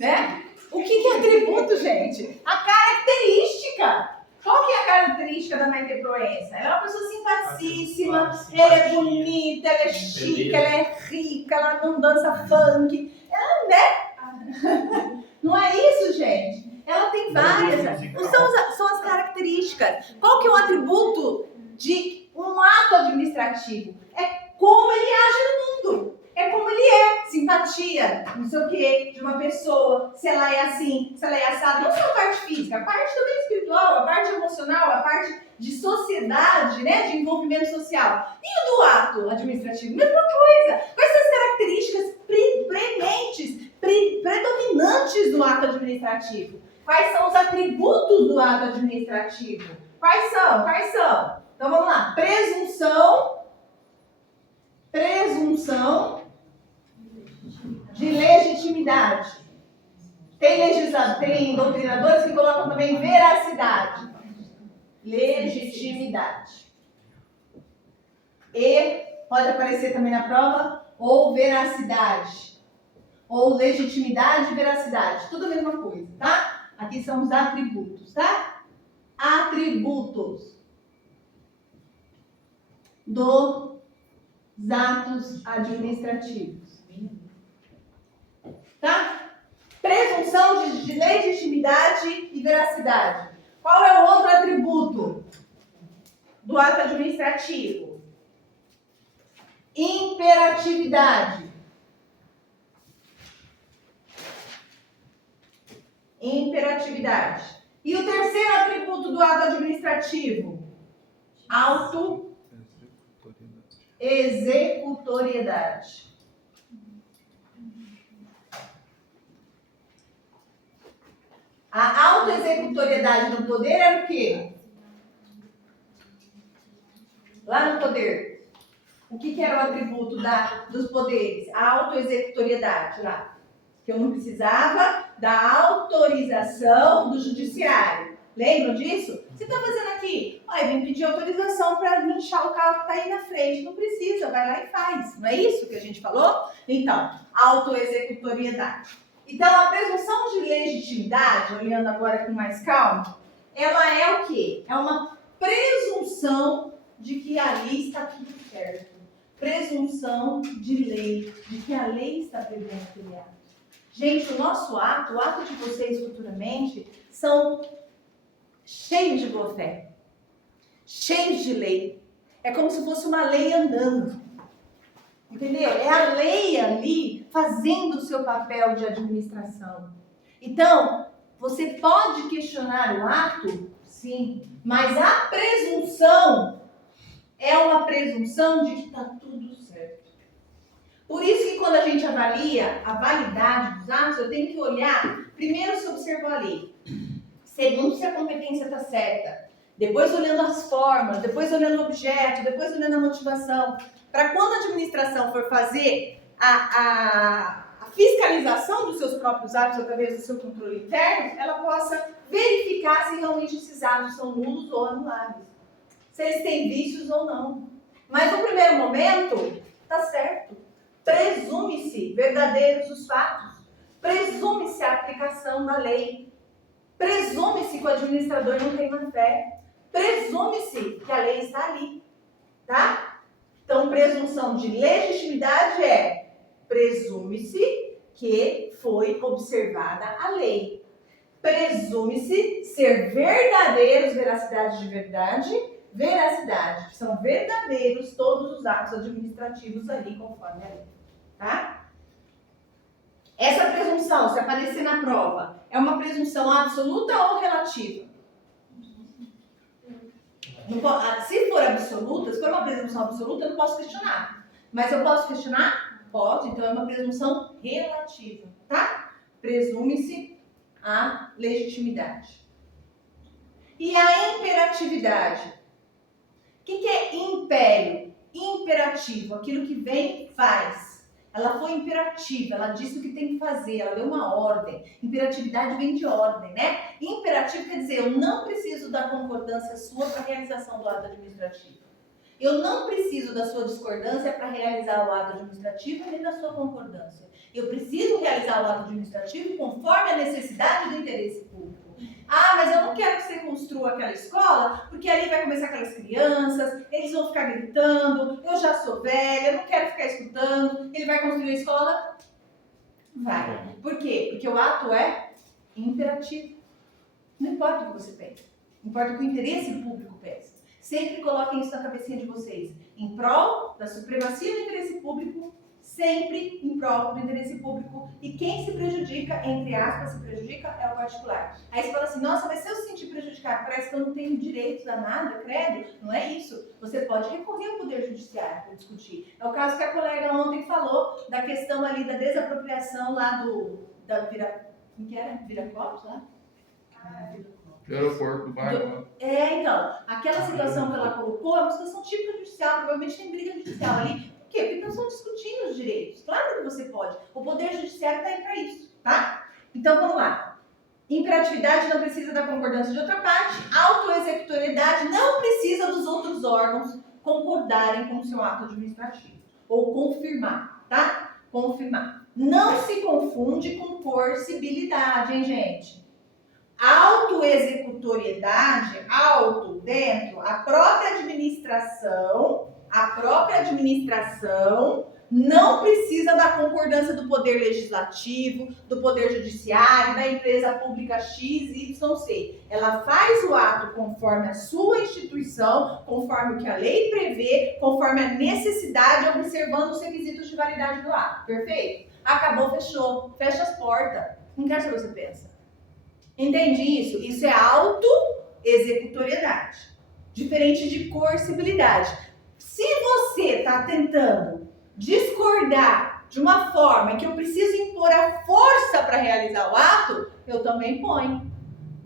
Né? O que é atributo, gente? A característica. Qual que é a característica da Maitê Proença? Ela é uma pessoa simpaticíssima, ela é bonita, ela é chique, ela é rica, ela não dança funk. Ela, né? Não é isso, gente? Ela tem várias. São as características. Qual que é o atributo de um ato administrativo? É como ele age no mundo. É como ele é. Simpatia, não sei o quê, de uma pessoa. Se ela é assim, se ela é assada. Não só a parte física, a parte também espiritual, a parte emocional, a parte de sociedade, né? De envolvimento social. E o do ato administrativo? Mesma coisa. Quais são as características prementes, predominantes do ato administrativo? Quais são os atributos do ato administrativo? Quais são? Então vamos lá. Presunção de legitimidade. Tem doutrinadores que colocam também veracidade. Legitimidade. E pode aparecer também na prova, ou veracidade. Ou legitimidade e veracidade. Tudo a mesma coisa, tá? Aqui são os atributos, tá? Atributos dos atos administrativos. Tá? Presunção de legitimidade e veracidade. Qual é o outro atributo do ato administrativo? Imperatividade. Imperatividade. E o terceiro atributo do ato administrativo? Auto-executoriedade. A autoexecutoriedade no poder era o quê? Lá no poder. O que era o atributo dos poderes? A autoexecutoriedade lá. Que eu não precisava da autorização do judiciário. Lembram disso? Você está fazendo aqui? Olha, vem pedir autorização para linchar o carro que está aí na frente. Não precisa, vai lá e faz. Não é isso que a gente falou? Então, autoexecutoriedade. Então, a presunção de legitimidade, olhando agora com mais calma, ela é o quê? É uma presunção de que ali está tudo certo. Presunção de lei, de que a lei está prevendo aquele ato. Gente, o nosso ato, o ato de vocês futuramente, são cheios de boa fé, cheios de lei. É como se fosse uma lei andando. Entendeu? É a lei ali fazendo o seu papel de administração. Então, você pode questionar o ato, sim, mas a presunção é uma presunção de que está tudo certo. Por isso que quando a gente avalia a validade dos atos, eu tenho que olhar, primeiro se observou a lei, segundo se a competência está certa, depois olhando as formas, depois olhando o objeto, depois olhando a motivação, para quando a administração for fazer a fiscalização dos seus próprios atos através do seu controle interno, ela possa verificar se realmente esses atos são nulos ou anuláveis, se eles têm vícios ou não. Mas no primeiro momento, está certo. Presume-se verdadeiros os fatos. Presume-se a aplicação da lei. Presume-se que o administrador não tem má fé. Presume-se que a lei está ali. Tá? Então, presunção de legitimidade é presume-se que foi observada a lei. Presume-se ser verdadeiros, veracidade de verdade, veracidade, que são verdadeiros todos os atos administrativos ali conforme a lei. Tá? Essa presunção, se aparecer na prova, é uma presunção absoluta ou relativa? Se for absoluta, se for uma presunção absoluta, eu não posso questionar. Mas eu posso questionar? Posso, então é uma presunção relativa, tá? Presume-se a legitimidade. E a imperatividade? O que é império? Imperativo, aquilo que vem e faz. Ela foi imperativa, ela disse o que tem que fazer, ela deu uma ordem. Imperatividade vem de ordem, né? Imperativo quer dizer, eu não preciso da concordância sua para a realização do ato administrativo. Eu não preciso da sua discordância para realizar o ato administrativo nem da sua concordância. Eu preciso realizar o ato administrativo conforme a necessidade do interesse público. Ah, mas eu não quero que você construa aquela escola, porque ali vai começar aquelas crianças, eles vão ficar gritando, eu já sou velha, eu não quero ficar escutando, ele vai construir a escola? Vai. Por quê? Porque o ato é imperativo. Não importa o que você pensa, importa o que o interesse público pensa. Sempre coloquem isso na cabecinha de vocês. Em prol da supremacia do interesse público, sempre em prol do interesse público. E quem se prejudica, entre aspas, se prejudica, é o particular. Aí você fala assim, nossa, mas se eu se sentir prejudicado, parece que eu não tenho direitos a nada, credo. Não é isso. Você pode recorrer ao Poder Judiciário para discutir. É o caso que a colega ontem falou, da questão ali da desapropriação lá da Viracopos, lá? Do aeroporto do bairro. Então, aquela situação que ela colocou é uma situação típica judicial, provavelmente tem briga judicial ali. Por quê? Porque não estão discutindo os direitos. Claro que você pode. O Poder Judiciário está aí para isso, tá? Então, vamos lá. Imperatividade não precisa da concordância de outra parte. Autoexecutoriedade não precisa dos outros órgãos concordarem com o seu ato administrativo. Ou confirmar, tá? Confirmar. Não se confunde com coercibilidade, hein, gente? Autoexecutoriedade, dentro, a própria administração não precisa da concordância do Poder Legislativo, do Poder Judiciário, da empresa pública XYZ. Ela faz o ato conforme a sua instituição, conforme o que a lei prevê, conforme a necessidade, observando os requisitos de validade do ato. Perfeito? Acabou, fechou. Fecha as portas. Não quero saber o que você pensa. Entende isso? Isso é autoexecutoriedade. Diferente de coercibilidade. Se você está tentando discordar de uma forma em que eu preciso impor a força para realizar o ato, eu também ponho.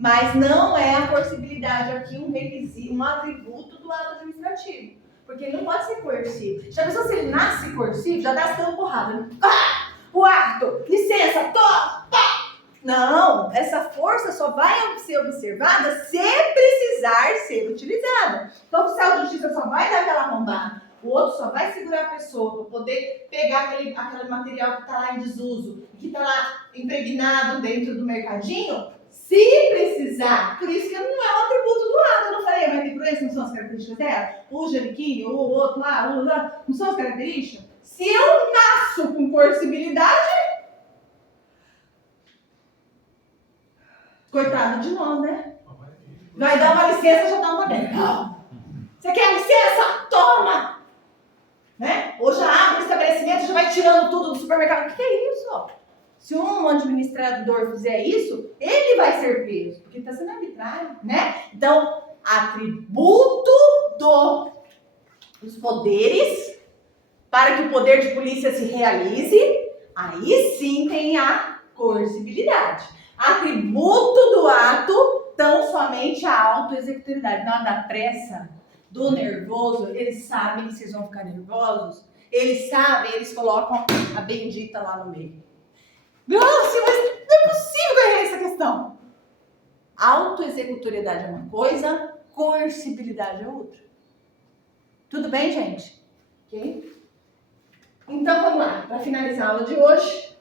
Mas não é a coercibilidade aqui um requisito, um atributo do ato administrativo. Porque ele não pode ser coercivo. Já pensou se ele nasce coercivo? Já dá dando porrada. Ah! O ato! Licença! Toma! Pá! Não! Essa força só vai ser observada se precisar ser utilizada. Então o oficial de justiça só vai dar aquela arrombada. O outro só vai segurar a pessoa para poder pegar aquele material que está lá em desuso, que está lá impregnado dentro do mercadinho, se precisar. Por isso que não é um atributo do ato. Eu não falei, mas tem cruência, não são as características dela? O Janiquinho, o outro lá, não são as características? Se eu nasço com coercibilidade, coitado de nós, né? Vai dar uma licença, já dá uma dentro. Você quer licença? Toma! Né? Ou já abre o estabelecimento, já vai tirando tudo do supermercado. O que é isso? Se um administrador fizer isso, ele vai ser preso, porque está sendo arbitrário, né? Então, atributo dos poderes para que o poder de polícia se realize, aí sim tem a coercibilidade. Atributo do ato, tão somente a autoexecutoriedade. Na hora da pressa, do nervoso, eles sabem que vocês vão ficar nervosos, eles sabem, eles colocam a bendita lá no meio. Nossa, mas não é possível que eu errei essa questão. Autoexecutoriedade é uma coisa, coercibilidade é outra. Tudo bem, gente? Ok? Então vamos lá, para finalizar a aula de hoje.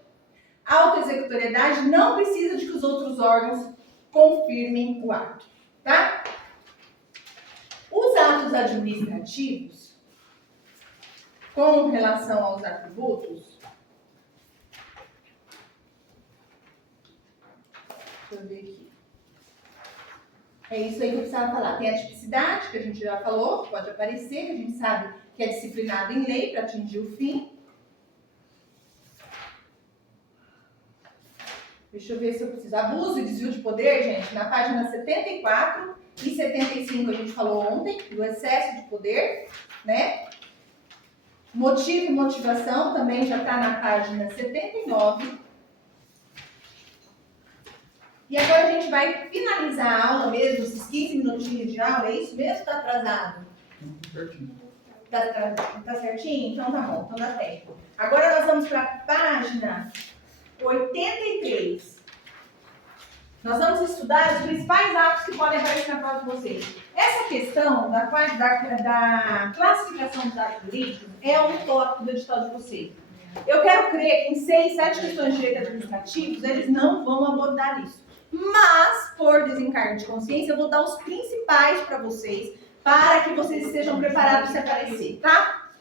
Autoexecutoriedade não precisa de que os outros órgãos confirmem o ato, tá? Os atos administrativos, com relação aos atributos, deixa eu ver aqui. É isso aí que eu precisava falar. Tem a tipicidade, que a gente já falou, que pode aparecer, que a gente sabe que é disciplinado em lei para atingir o fim. Deixa eu ver se eu preciso. Abuso e desvio de poder, gente, na página 74 e 75 a gente falou ontem, do excesso de poder, né? Motivo e motivação também já está na página 79. E agora a gente vai finalizar a aula mesmo, esses 15 minutinhos de aula, é isso mesmo? Está atrasado? Certinho. Tá certinho? Então tá bom, então dá tempo. Agora nós vamos para a página 83. Nós vamos estudar os principais atos que podem aparecer na prova de vocês. Essa questão da classificação dos atos jurídicos é um tópico do edital de vocês. Eu quero crer que em 6, 7 questões de direito administrativo, eles não vão abordar isso. Mas, por desencargo de consciência, eu vou dar os principais para vocês, para que vocês estejam preparados para se aparecer, tá?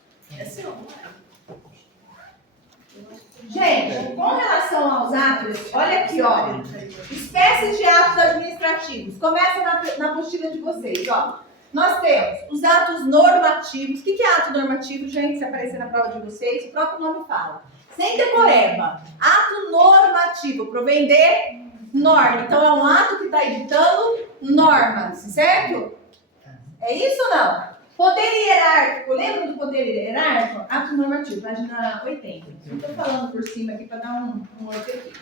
Gente, com relação aos atos, olha aqui, olha. Espécies de atos administrativos. Começa na apostila de vocês, ó. Nós temos os atos normativos. O que é ato normativo, gente? Se aparecer na prova de vocês, o próprio nome fala. Sem decoreba. Ato normativo, provém de norma. Então, é um ato que está editando normas, certo? É isso ou não? Poder hierárquico. Lembra do poder hierárquico? Ato normativo, página 80. Estou falando por cima aqui para dar um outro aqui.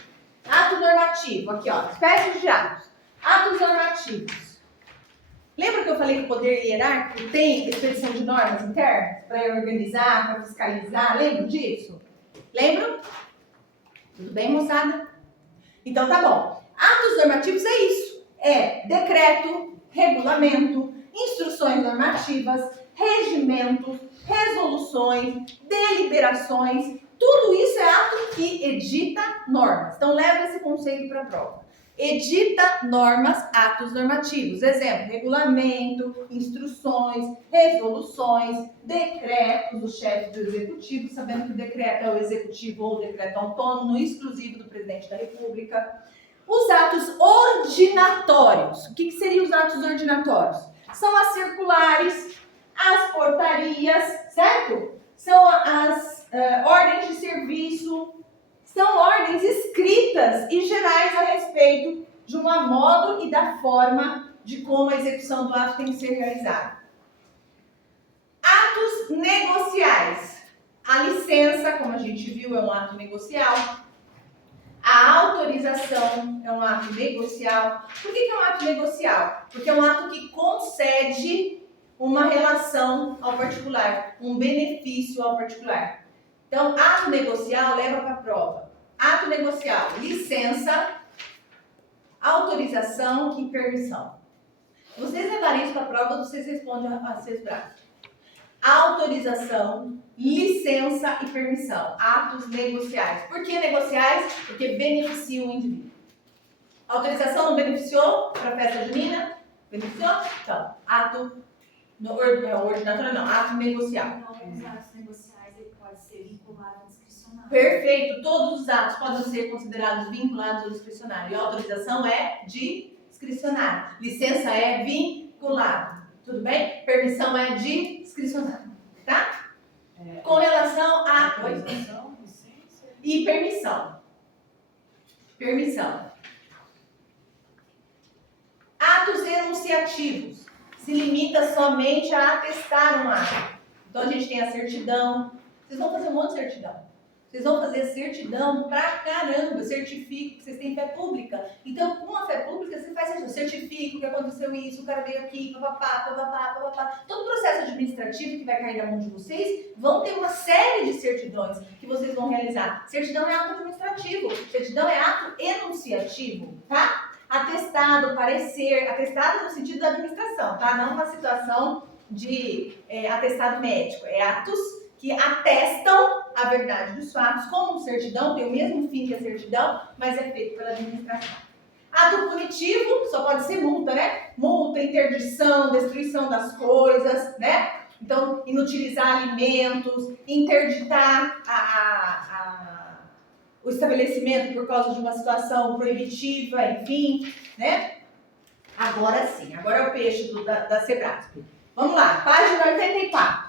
Ato normativo, aqui ó, espécies de atos. Atos normativos. Lembra que eu falei que o poder hierárquico tem expedição de normas internas? Para organizar, para fiscalizar, lembra disso? Lembram? Tudo bem, moçada? Então tá bom. Atos normativos é isso. É decreto, regulamento, instruções normativas, regimentos, resoluções, deliberações. Tudo isso é ato que edita normas. Então, leva esse conceito para a prova. Edita normas, atos normativos. Exemplo, regulamento, instruções, resoluções, decretos do chefe do executivo, sabendo que o decreto é o executivo ou o decreto autônomo, exclusivo do presidente da República. Os atos ordinatórios. O que seriam os atos ordinatórios? São as circulares, as portarias, certo? São as ordens de serviço, são ordens escritas e gerais a respeito de um modo e da forma de como a execução do ato tem que ser realizada. Atos negociais. A licença, como a gente viu, é um ato negocial. A autorização é um ato negocial. Por que é um ato negocial? Porque é um ato que concede uma relação ao particular, um benefício ao particular. Então, ato negocial leva para a prova. Ato negocial, licença, autorização e permissão. Vocês levarem isso para a prova, vocês respondem a 6 braços. Autorização, licença e permissão. Atos negociais. Por que negociais? Porque beneficiam o indivíduo. Autorização não beneficiou para a festa junina? Beneficiou? Então, ato ordinário não, ato negocial. Então, os atos negociais ele pode ser vinculado ao discricionário. Perfeito. Todos os atos podem ser considerados vinculados ao discricionário. E a autorização é discricionário. Licença é vinculado. Tudo bem? Permissão é discricionário. Tá? Com relação a... Autorização, licença. E permissão. Permissão. Atos enunciativos. Se limita somente a atestar um ato. Então a gente tem a certidão. Vocês vão fazer um monte de certidão. Vocês vão fazer certidão pra caramba. Certifico que vocês têm fé pública. Então, com a fé pública, você faz certidão. Certifico que aconteceu isso, o cara veio aqui, papapá. Todo processo administrativo que vai cair na mão de vocês, vão ter uma série de certidões que vocês vão realizar. Certidão é ato administrativo. Certidão é ato enunciativo, tá? Atestado, parecer. Atestado no sentido da administração, tá? Não uma situação de atestado médico. É atos que atestam a verdade dos fatos, como certidão, tem o mesmo fim que a certidão, mas é feito pela administração. Ato punitivo, só pode ser multa, né? Multa, interdição, destruição das coisas, né? Então, inutilizar alimentos, interditar o estabelecimento por causa de uma situação proibitiva, enfim, né? Agora sim, agora é o peixe da Sebrasp. Vamos lá, página 84.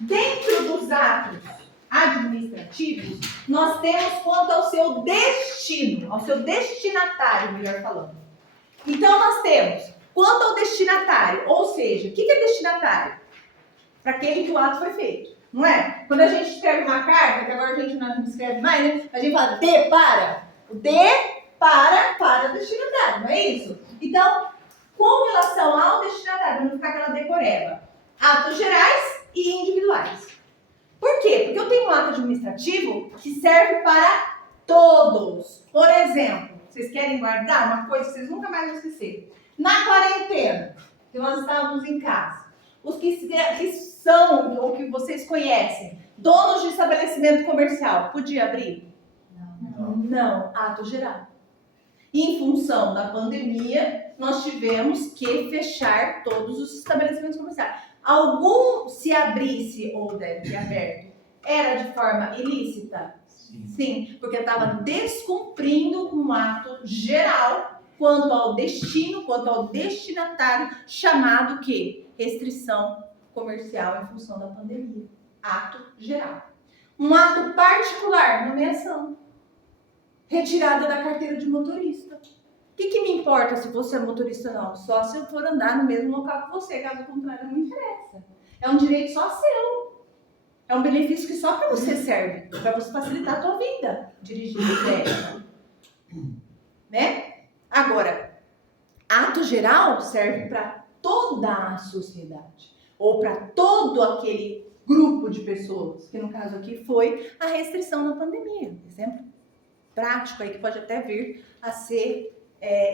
Dentro dos atos administrativos, nós temos quanto ao seu destino, ao seu destinatário, melhor falando. Então, nós temos quanto ao destinatário, ou seja, o que é destinatário? Para aquele que o ato foi feito, não é? Quando a gente escreve uma carta, que agora a gente não escreve mais, né? A gente fala de para. O de para destinatário, não é isso? Então, com relação ao destinatário, vamos ficar aquela decoreba. Atos gerais e individuais. Por quê? Porque eu tenho um ato administrativo que serve para todos. Por exemplo, vocês querem guardar uma coisa que vocês nunca mais vão esquecer. Na quarentena, que nós estávamos em casa, os que são, ou que vocês conhecem, donos de estabelecimento comercial, podia abrir? Não, ato geral. Em função da pandemia, nós tivemos que fechar todos os estabelecimentos comerciais. Algum, se abrisse ou deve ter aberto, era de forma ilícita? Sim, porque estava descumprindo um ato geral quanto ao destino, quanto ao destinatário, chamado que? Restrição comercial em função da pandemia. Ato geral. Um ato particular, nomeação. Retirada da carteira de motorista. O que me importa se você é motorista ou não? Só se eu for andar no mesmo local que você, caso contrário, não interessa. É um direito só seu. É um benefício que só para você serve, para você facilitar a tua vida, dirigir essa. Né? Agora, ato geral serve para toda a sociedade, ou para todo aquele grupo de pessoas, que no caso aqui foi a restrição na pandemia. Exemplo prático aí que pode até vir a ser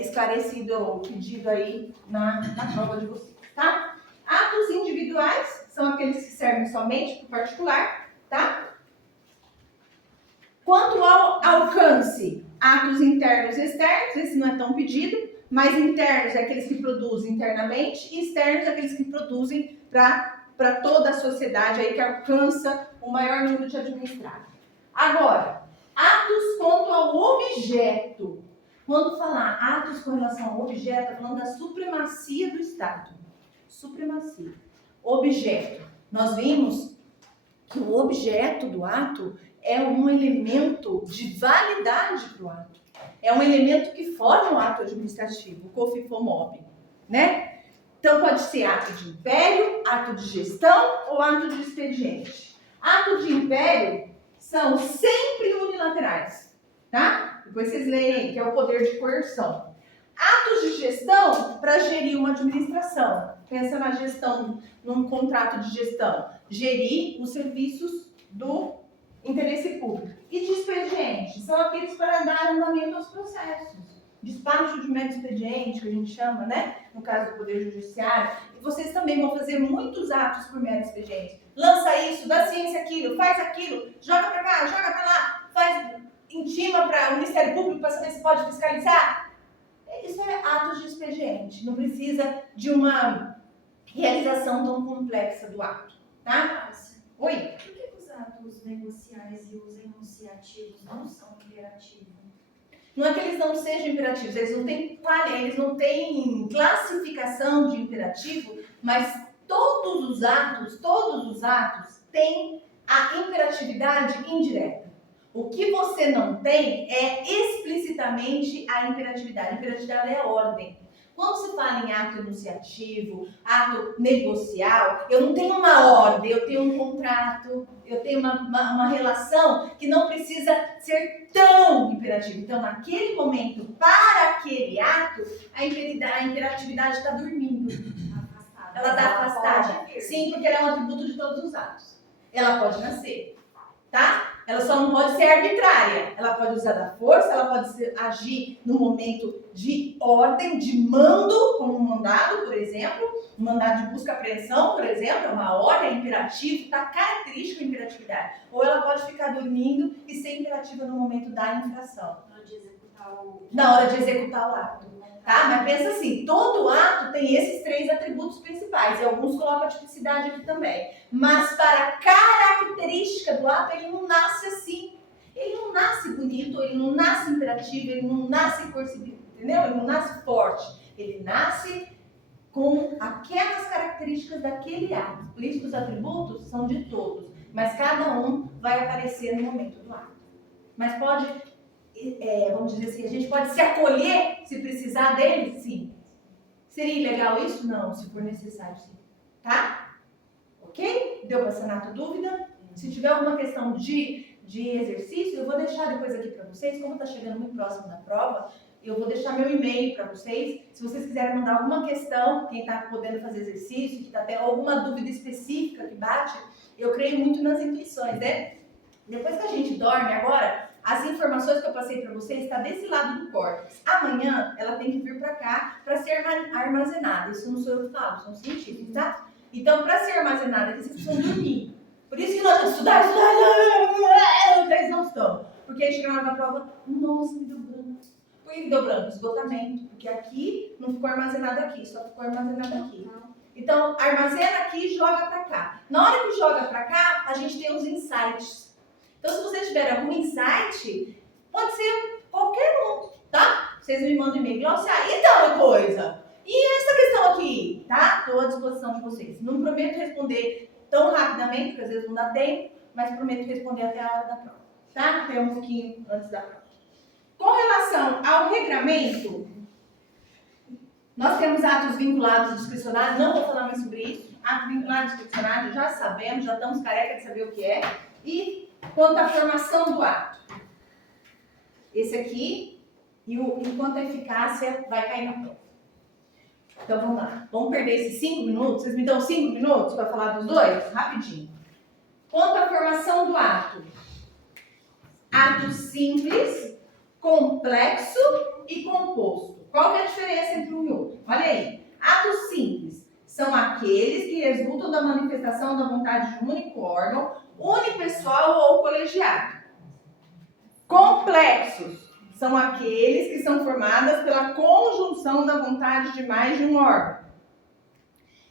esclarecido ou pedido aí na prova de vocês, tá? Atos individuais são aqueles que servem somente para o particular, tá? Quanto ao alcance, atos internos e externos, esse não é tão pedido, mas internos é aqueles que produzem internamente e externos é aqueles que produzem para toda a sociedade aí que alcança o maior número de administrados. Agora, atos quanto ao objeto. Quando falar atos com relação ao objeto, falando da supremacia do Estado. Supremacia. Objeto. Nós vimos que o objeto do ato é um elemento de validade para o ato. É um elemento que forma o ato administrativo, o COFIFOMOB, né? Então pode ser ato de império, ato de gestão ou ato de expediente. Ato de império são sempre unilaterais, tá? Depois vocês leem aí, que é o poder de coerção. Atos de gestão para gerir uma administração. Pensa na gestão, num contrato de gestão. Gerir os serviços do interesse público. E de expediente, são aqueles para dar andamento aos processos. Despacho de mero expediente, que a gente chama, né? No caso do Poder Judiciário. E vocês também vão fazer muitos atos por mero expediente. Lança isso, dá ciência aquilo, faz aquilo, joga para cá, joga para lá, intima para o Ministério Público para saber se pode fiscalizar. Isso é atos de expediente. Não precisa de uma realização tão complexa do ato, tá? Márcia, Oi? por que os atos negociais e os enunciativos não são imperativos? Não é que eles não sejam imperativos, eles não têm classificação de imperativo, mas todos os atos têm a imperatividade indireta. O que você não tem é explicitamente a imperatividade. A imperatividade é a ordem. Quando se fala em ato enunciativo, ato negocial, eu não tenho uma ordem, eu tenho um contrato, eu tenho uma relação que não precisa ser tão imperativa. Então, naquele momento, para aquele ato, a imperatividade está dormindo. Ela está afastada. Sim, porque ela é um atributo de todos os atos. Ela pode nascer, tá? Ela só não pode ser arbitrária. Ela pode usar da força, ela pode agir no momento de ordem, de mando, como um mandado, por exemplo. Um mandado de busca e apreensão, por exemplo, é uma ordem, é imperativo, está característica a imperatividade. Ou ela pode ficar dormindo e ser imperativa no momento da infração. Na hora de executar o ato. Tá? Mas pensa assim, todo ato tem esses 3 atributos principais, e alguns colocam a tipicidade aqui também. Mas para a característica do ato, ele não nasce assim. Ele não nasce bonito, ele não nasce imperativo, ele não nasce coercivo, entendeu? Ele não nasce forte. Ele nasce com aquelas características daquele ato. Por isso que os atributos são de todos, mas cada um vai aparecer no momento do ato. Mas pode... vamos dizer assim, a gente pode se acolher se precisar dele? Sim. Seria ilegal isso? Não, se for necessário, sim. Tá? Ok? Deu para sanar a dúvida? Se tiver alguma questão de exercício, eu vou deixar depois aqui para vocês, como está chegando muito próximo da prova, eu vou deixar meu e-mail para vocês. Se vocês quiserem mandar alguma questão, quem está podendo fazer exercício, que está tendo alguma dúvida específica que bate, eu creio muito nas intuições, né? Depois que a gente dorme agora, as informações que eu passei para vocês estão desse lado do córtex. Amanhã, ela tem que vir para cá para ser armazenada. Isso não sou eu que falo, são científicos, tá? Então, para ser armazenada, vocês precisam dormir. Por isso que nós vamos estudar, vocês não estão. Porque aí chega na hora da prova, nossa, me deu branco. Por que deu branco? Esgotamento. Porque aqui não ficou armazenado aqui, só ficou armazenado aqui. Então, armazena aqui e joga para cá. Na hora que joga para cá, a gente tem os insights. Então, se vocês tiverem algum insight, pode ser qualquer um, tá? Vocês me mandam e-mail. E tal coisa? E essa questão aqui, tá? Estou à disposição de vocês. Não prometo responder tão rapidamente, porque às vezes não dá tempo, mas prometo responder até a hora da prova, tá? Até um pouquinho antes da prova. Com relação ao regramento, nós temos atos vinculados e discricionários, não vou falar mais sobre isso. Ato vinculado e discricionário, já sabemos, já estamos careca de saber o que é. E quanto à formação do ato, esse aqui, e enquanto a eficácia vai cair na prova. Então vamos lá, vamos perder esses 5 minutos, vocês me dão 5 minutos para falar dos dois? Rapidinho. Quanto à formação do ato, ato simples, complexo e composto. Qual que é a diferença entre um e outro? Olha aí, atos simples são aqueles que resultam da manifestação da vontade de um único órgão, unipessoal ou colegiado. Complexos são aqueles que são formados pela conjunção da vontade de mais de um órgão.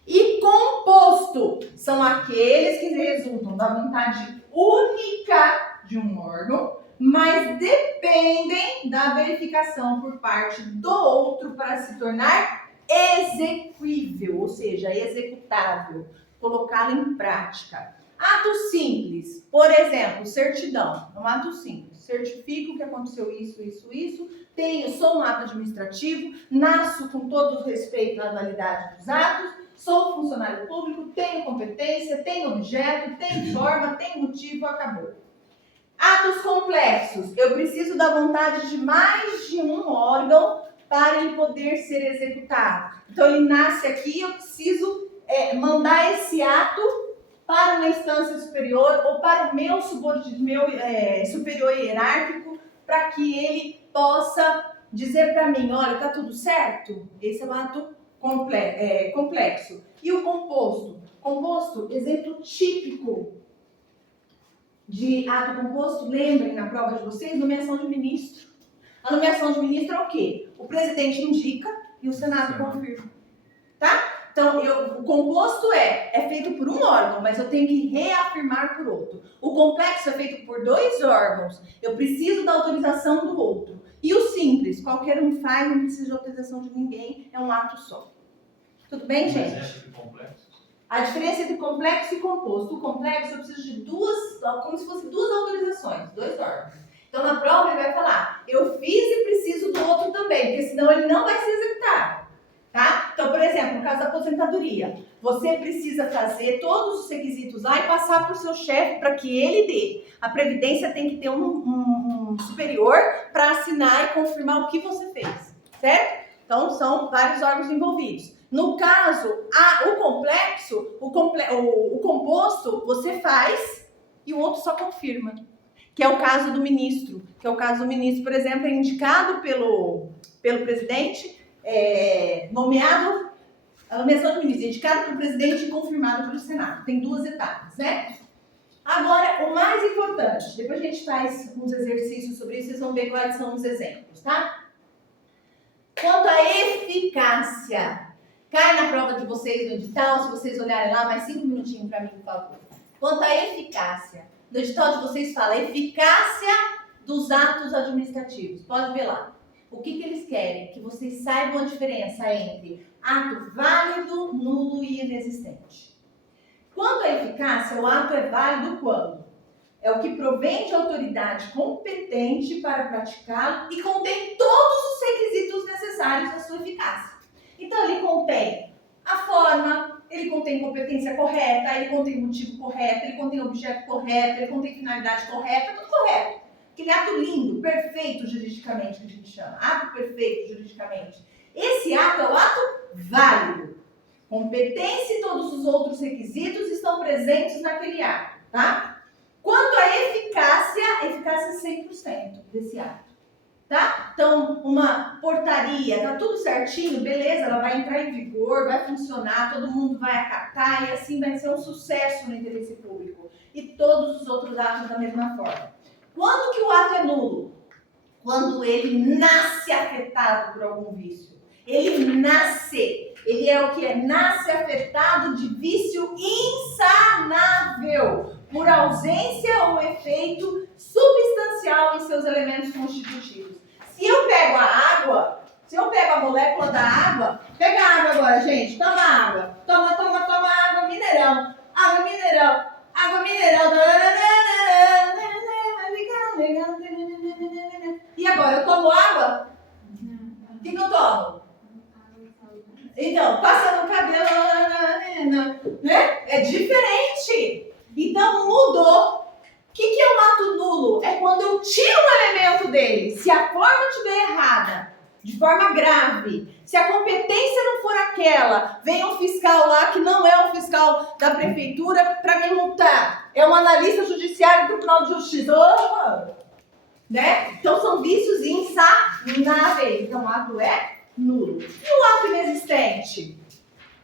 E composto são aqueles que resultam da vontade única de um órgão, mas dependem da verificação por parte do outro para se tornar execuível, ou seja, executável, colocá-lo em prática. Ato simples, por exemplo, certidão, é um ato simples. Certifico que aconteceu isso, sou um ato administrativo, nasço com todo o respeito à validade dos atos, sou funcionário público, tenho competência, tenho objeto, tenho forma, tenho motivo, acabou. Atos complexos. Eu preciso da vontade de mais de um órgão para ele poder ser executado. Então, ele nasce aqui, eu preciso mandar esse ato para uma instância superior ou para o meu superior hierárquico, para que ele possa dizer para mim, olha, está tudo certo? Esse é um ato complexo. E o composto? Composto, exemplo típico de ato composto, lembrem na prova de vocês, nomeação de ministro. A nomeação de ministro é o quê? O presidente indica e o Senado confirma. Tá? Então, o composto é feito por um órgão, mas eu tenho que reafirmar por outro. O complexo é feito por 2 órgãos. Eu preciso da autorização do outro. E o simples, qualquer um faz, não precisa de autorização de ninguém, é um ato só. Tudo bem, gente? Exemplo de complexo. A diferença entre complexo e composto. O complexo eu preciso de como se fossem 2 autorizações, 2 órgãos. Então, na prova ele vai falar, eu fiz e preciso do outro também, porque senão ele não vai ser executado. Tá? Então, por exemplo, no caso da aposentadoria, você precisa fazer todos os requisitos lá e passar para o seu chefe para que ele dê. A Previdência tem que ter um superior para assinar e confirmar o que você fez, certo? Então, são vários órgãos envolvidos. No caso, o composto, você faz e o outro só confirma. Que é o caso do ministro. Que é o caso do ministro, por exemplo, é indicado pelo presidente, nomeado, a nomeação de ministro, indicado pelo presidente e confirmado pelo Senado. Tem 2 etapas, né? Agora, o mais importante, depois a gente faz uns exercícios sobre isso, vocês vão ver quais são os exemplos, tá? Quanto à eficácia, cai na prova de vocês no edital, se vocês olharem lá, mais 5 minutinhos para mim, por favor. Quanto à eficácia, no edital de vocês fala eficácia dos atos administrativos. Pode ver lá. O que eles querem? Que vocês saibam a diferença entre ato válido, nulo e inexistente. Quanto à eficácia, o ato é válido quando? É o que provém de autoridade competente para praticá-lo e contém todos os requisitos necessários à sua eficácia. Então, ele contém a forma, ele contém competência correta, ele contém motivo correto, ele contém objeto correto, ele contém finalidade correta, tudo correto. Aquele ato lindo, perfeito juridicamente, que a gente chama. Ato perfeito juridicamente. Esse ato é o ato válido. Competência e todos os outros requisitos estão presentes naquele ato, tá? Quanto à eficácia é 100% desse ato, tá? Então, uma portaria, tá tudo certinho, beleza, ela vai entrar em vigor, vai funcionar, todo mundo vai acatar e assim vai ser um sucesso no interesse público. E todos os outros atos da mesma forma. Quando que o ato é nulo? Quando ele nasce afetado por algum vício. Ele é o que é? Nasce afetado de vício insanável, por ausência ou efeito substancial em seus elementos constitutivos. Se eu pego a molécula da água, pega a água agora, gente, toma água. Toma água mineral. Água mineral. E agora, eu tomo água? O que eu tomo? Então, passa no cabelo, né? É diferente. Então, mudou. O que é um ato nulo? É quando eu tiro um elemento dele. Se a forma estiver errada, de forma grave, se a competência não for aquela, vem um fiscal lá que não é um fiscal da prefeitura para me multar. É um analista judiciário do Tribunal de Justiça. Né? Então, são vícios insanáveis. Então, o ato é nulo. E o ato inexistente?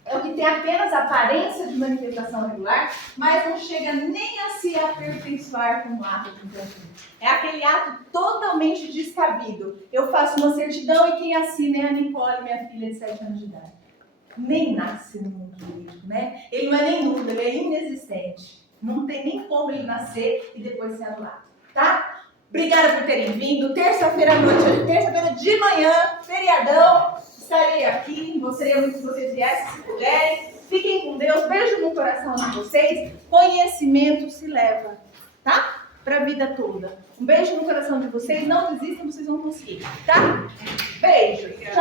É o que tem apenas a aparência de manifestação regular, mas não chega nem a se aperfeiçoar como ato de infração. É aquele ato totalmente descabido. Eu faço uma certidão e quem assina é a Nicole, minha filha de 7 anos de idade. Nem nasce no mundo jurídico, né? Ele não é nem nulo, ele é inexistente. Não tem nem como ele nascer e depois ser anulado, tá? Obrigada por terem vindo. Terça-feira à noite, terça-feira de manhã, feriadão. Estarei aqui. Gostaria muito que vocês viessem, se puderem. Fiquem com Deus. Beijo no coração de vocês. Conhecimento se leva, tá? Para a vida toda. Um beijo no coração de vocês. Não desistam, vocês vão conseguir, tá? Beijo. Tchau.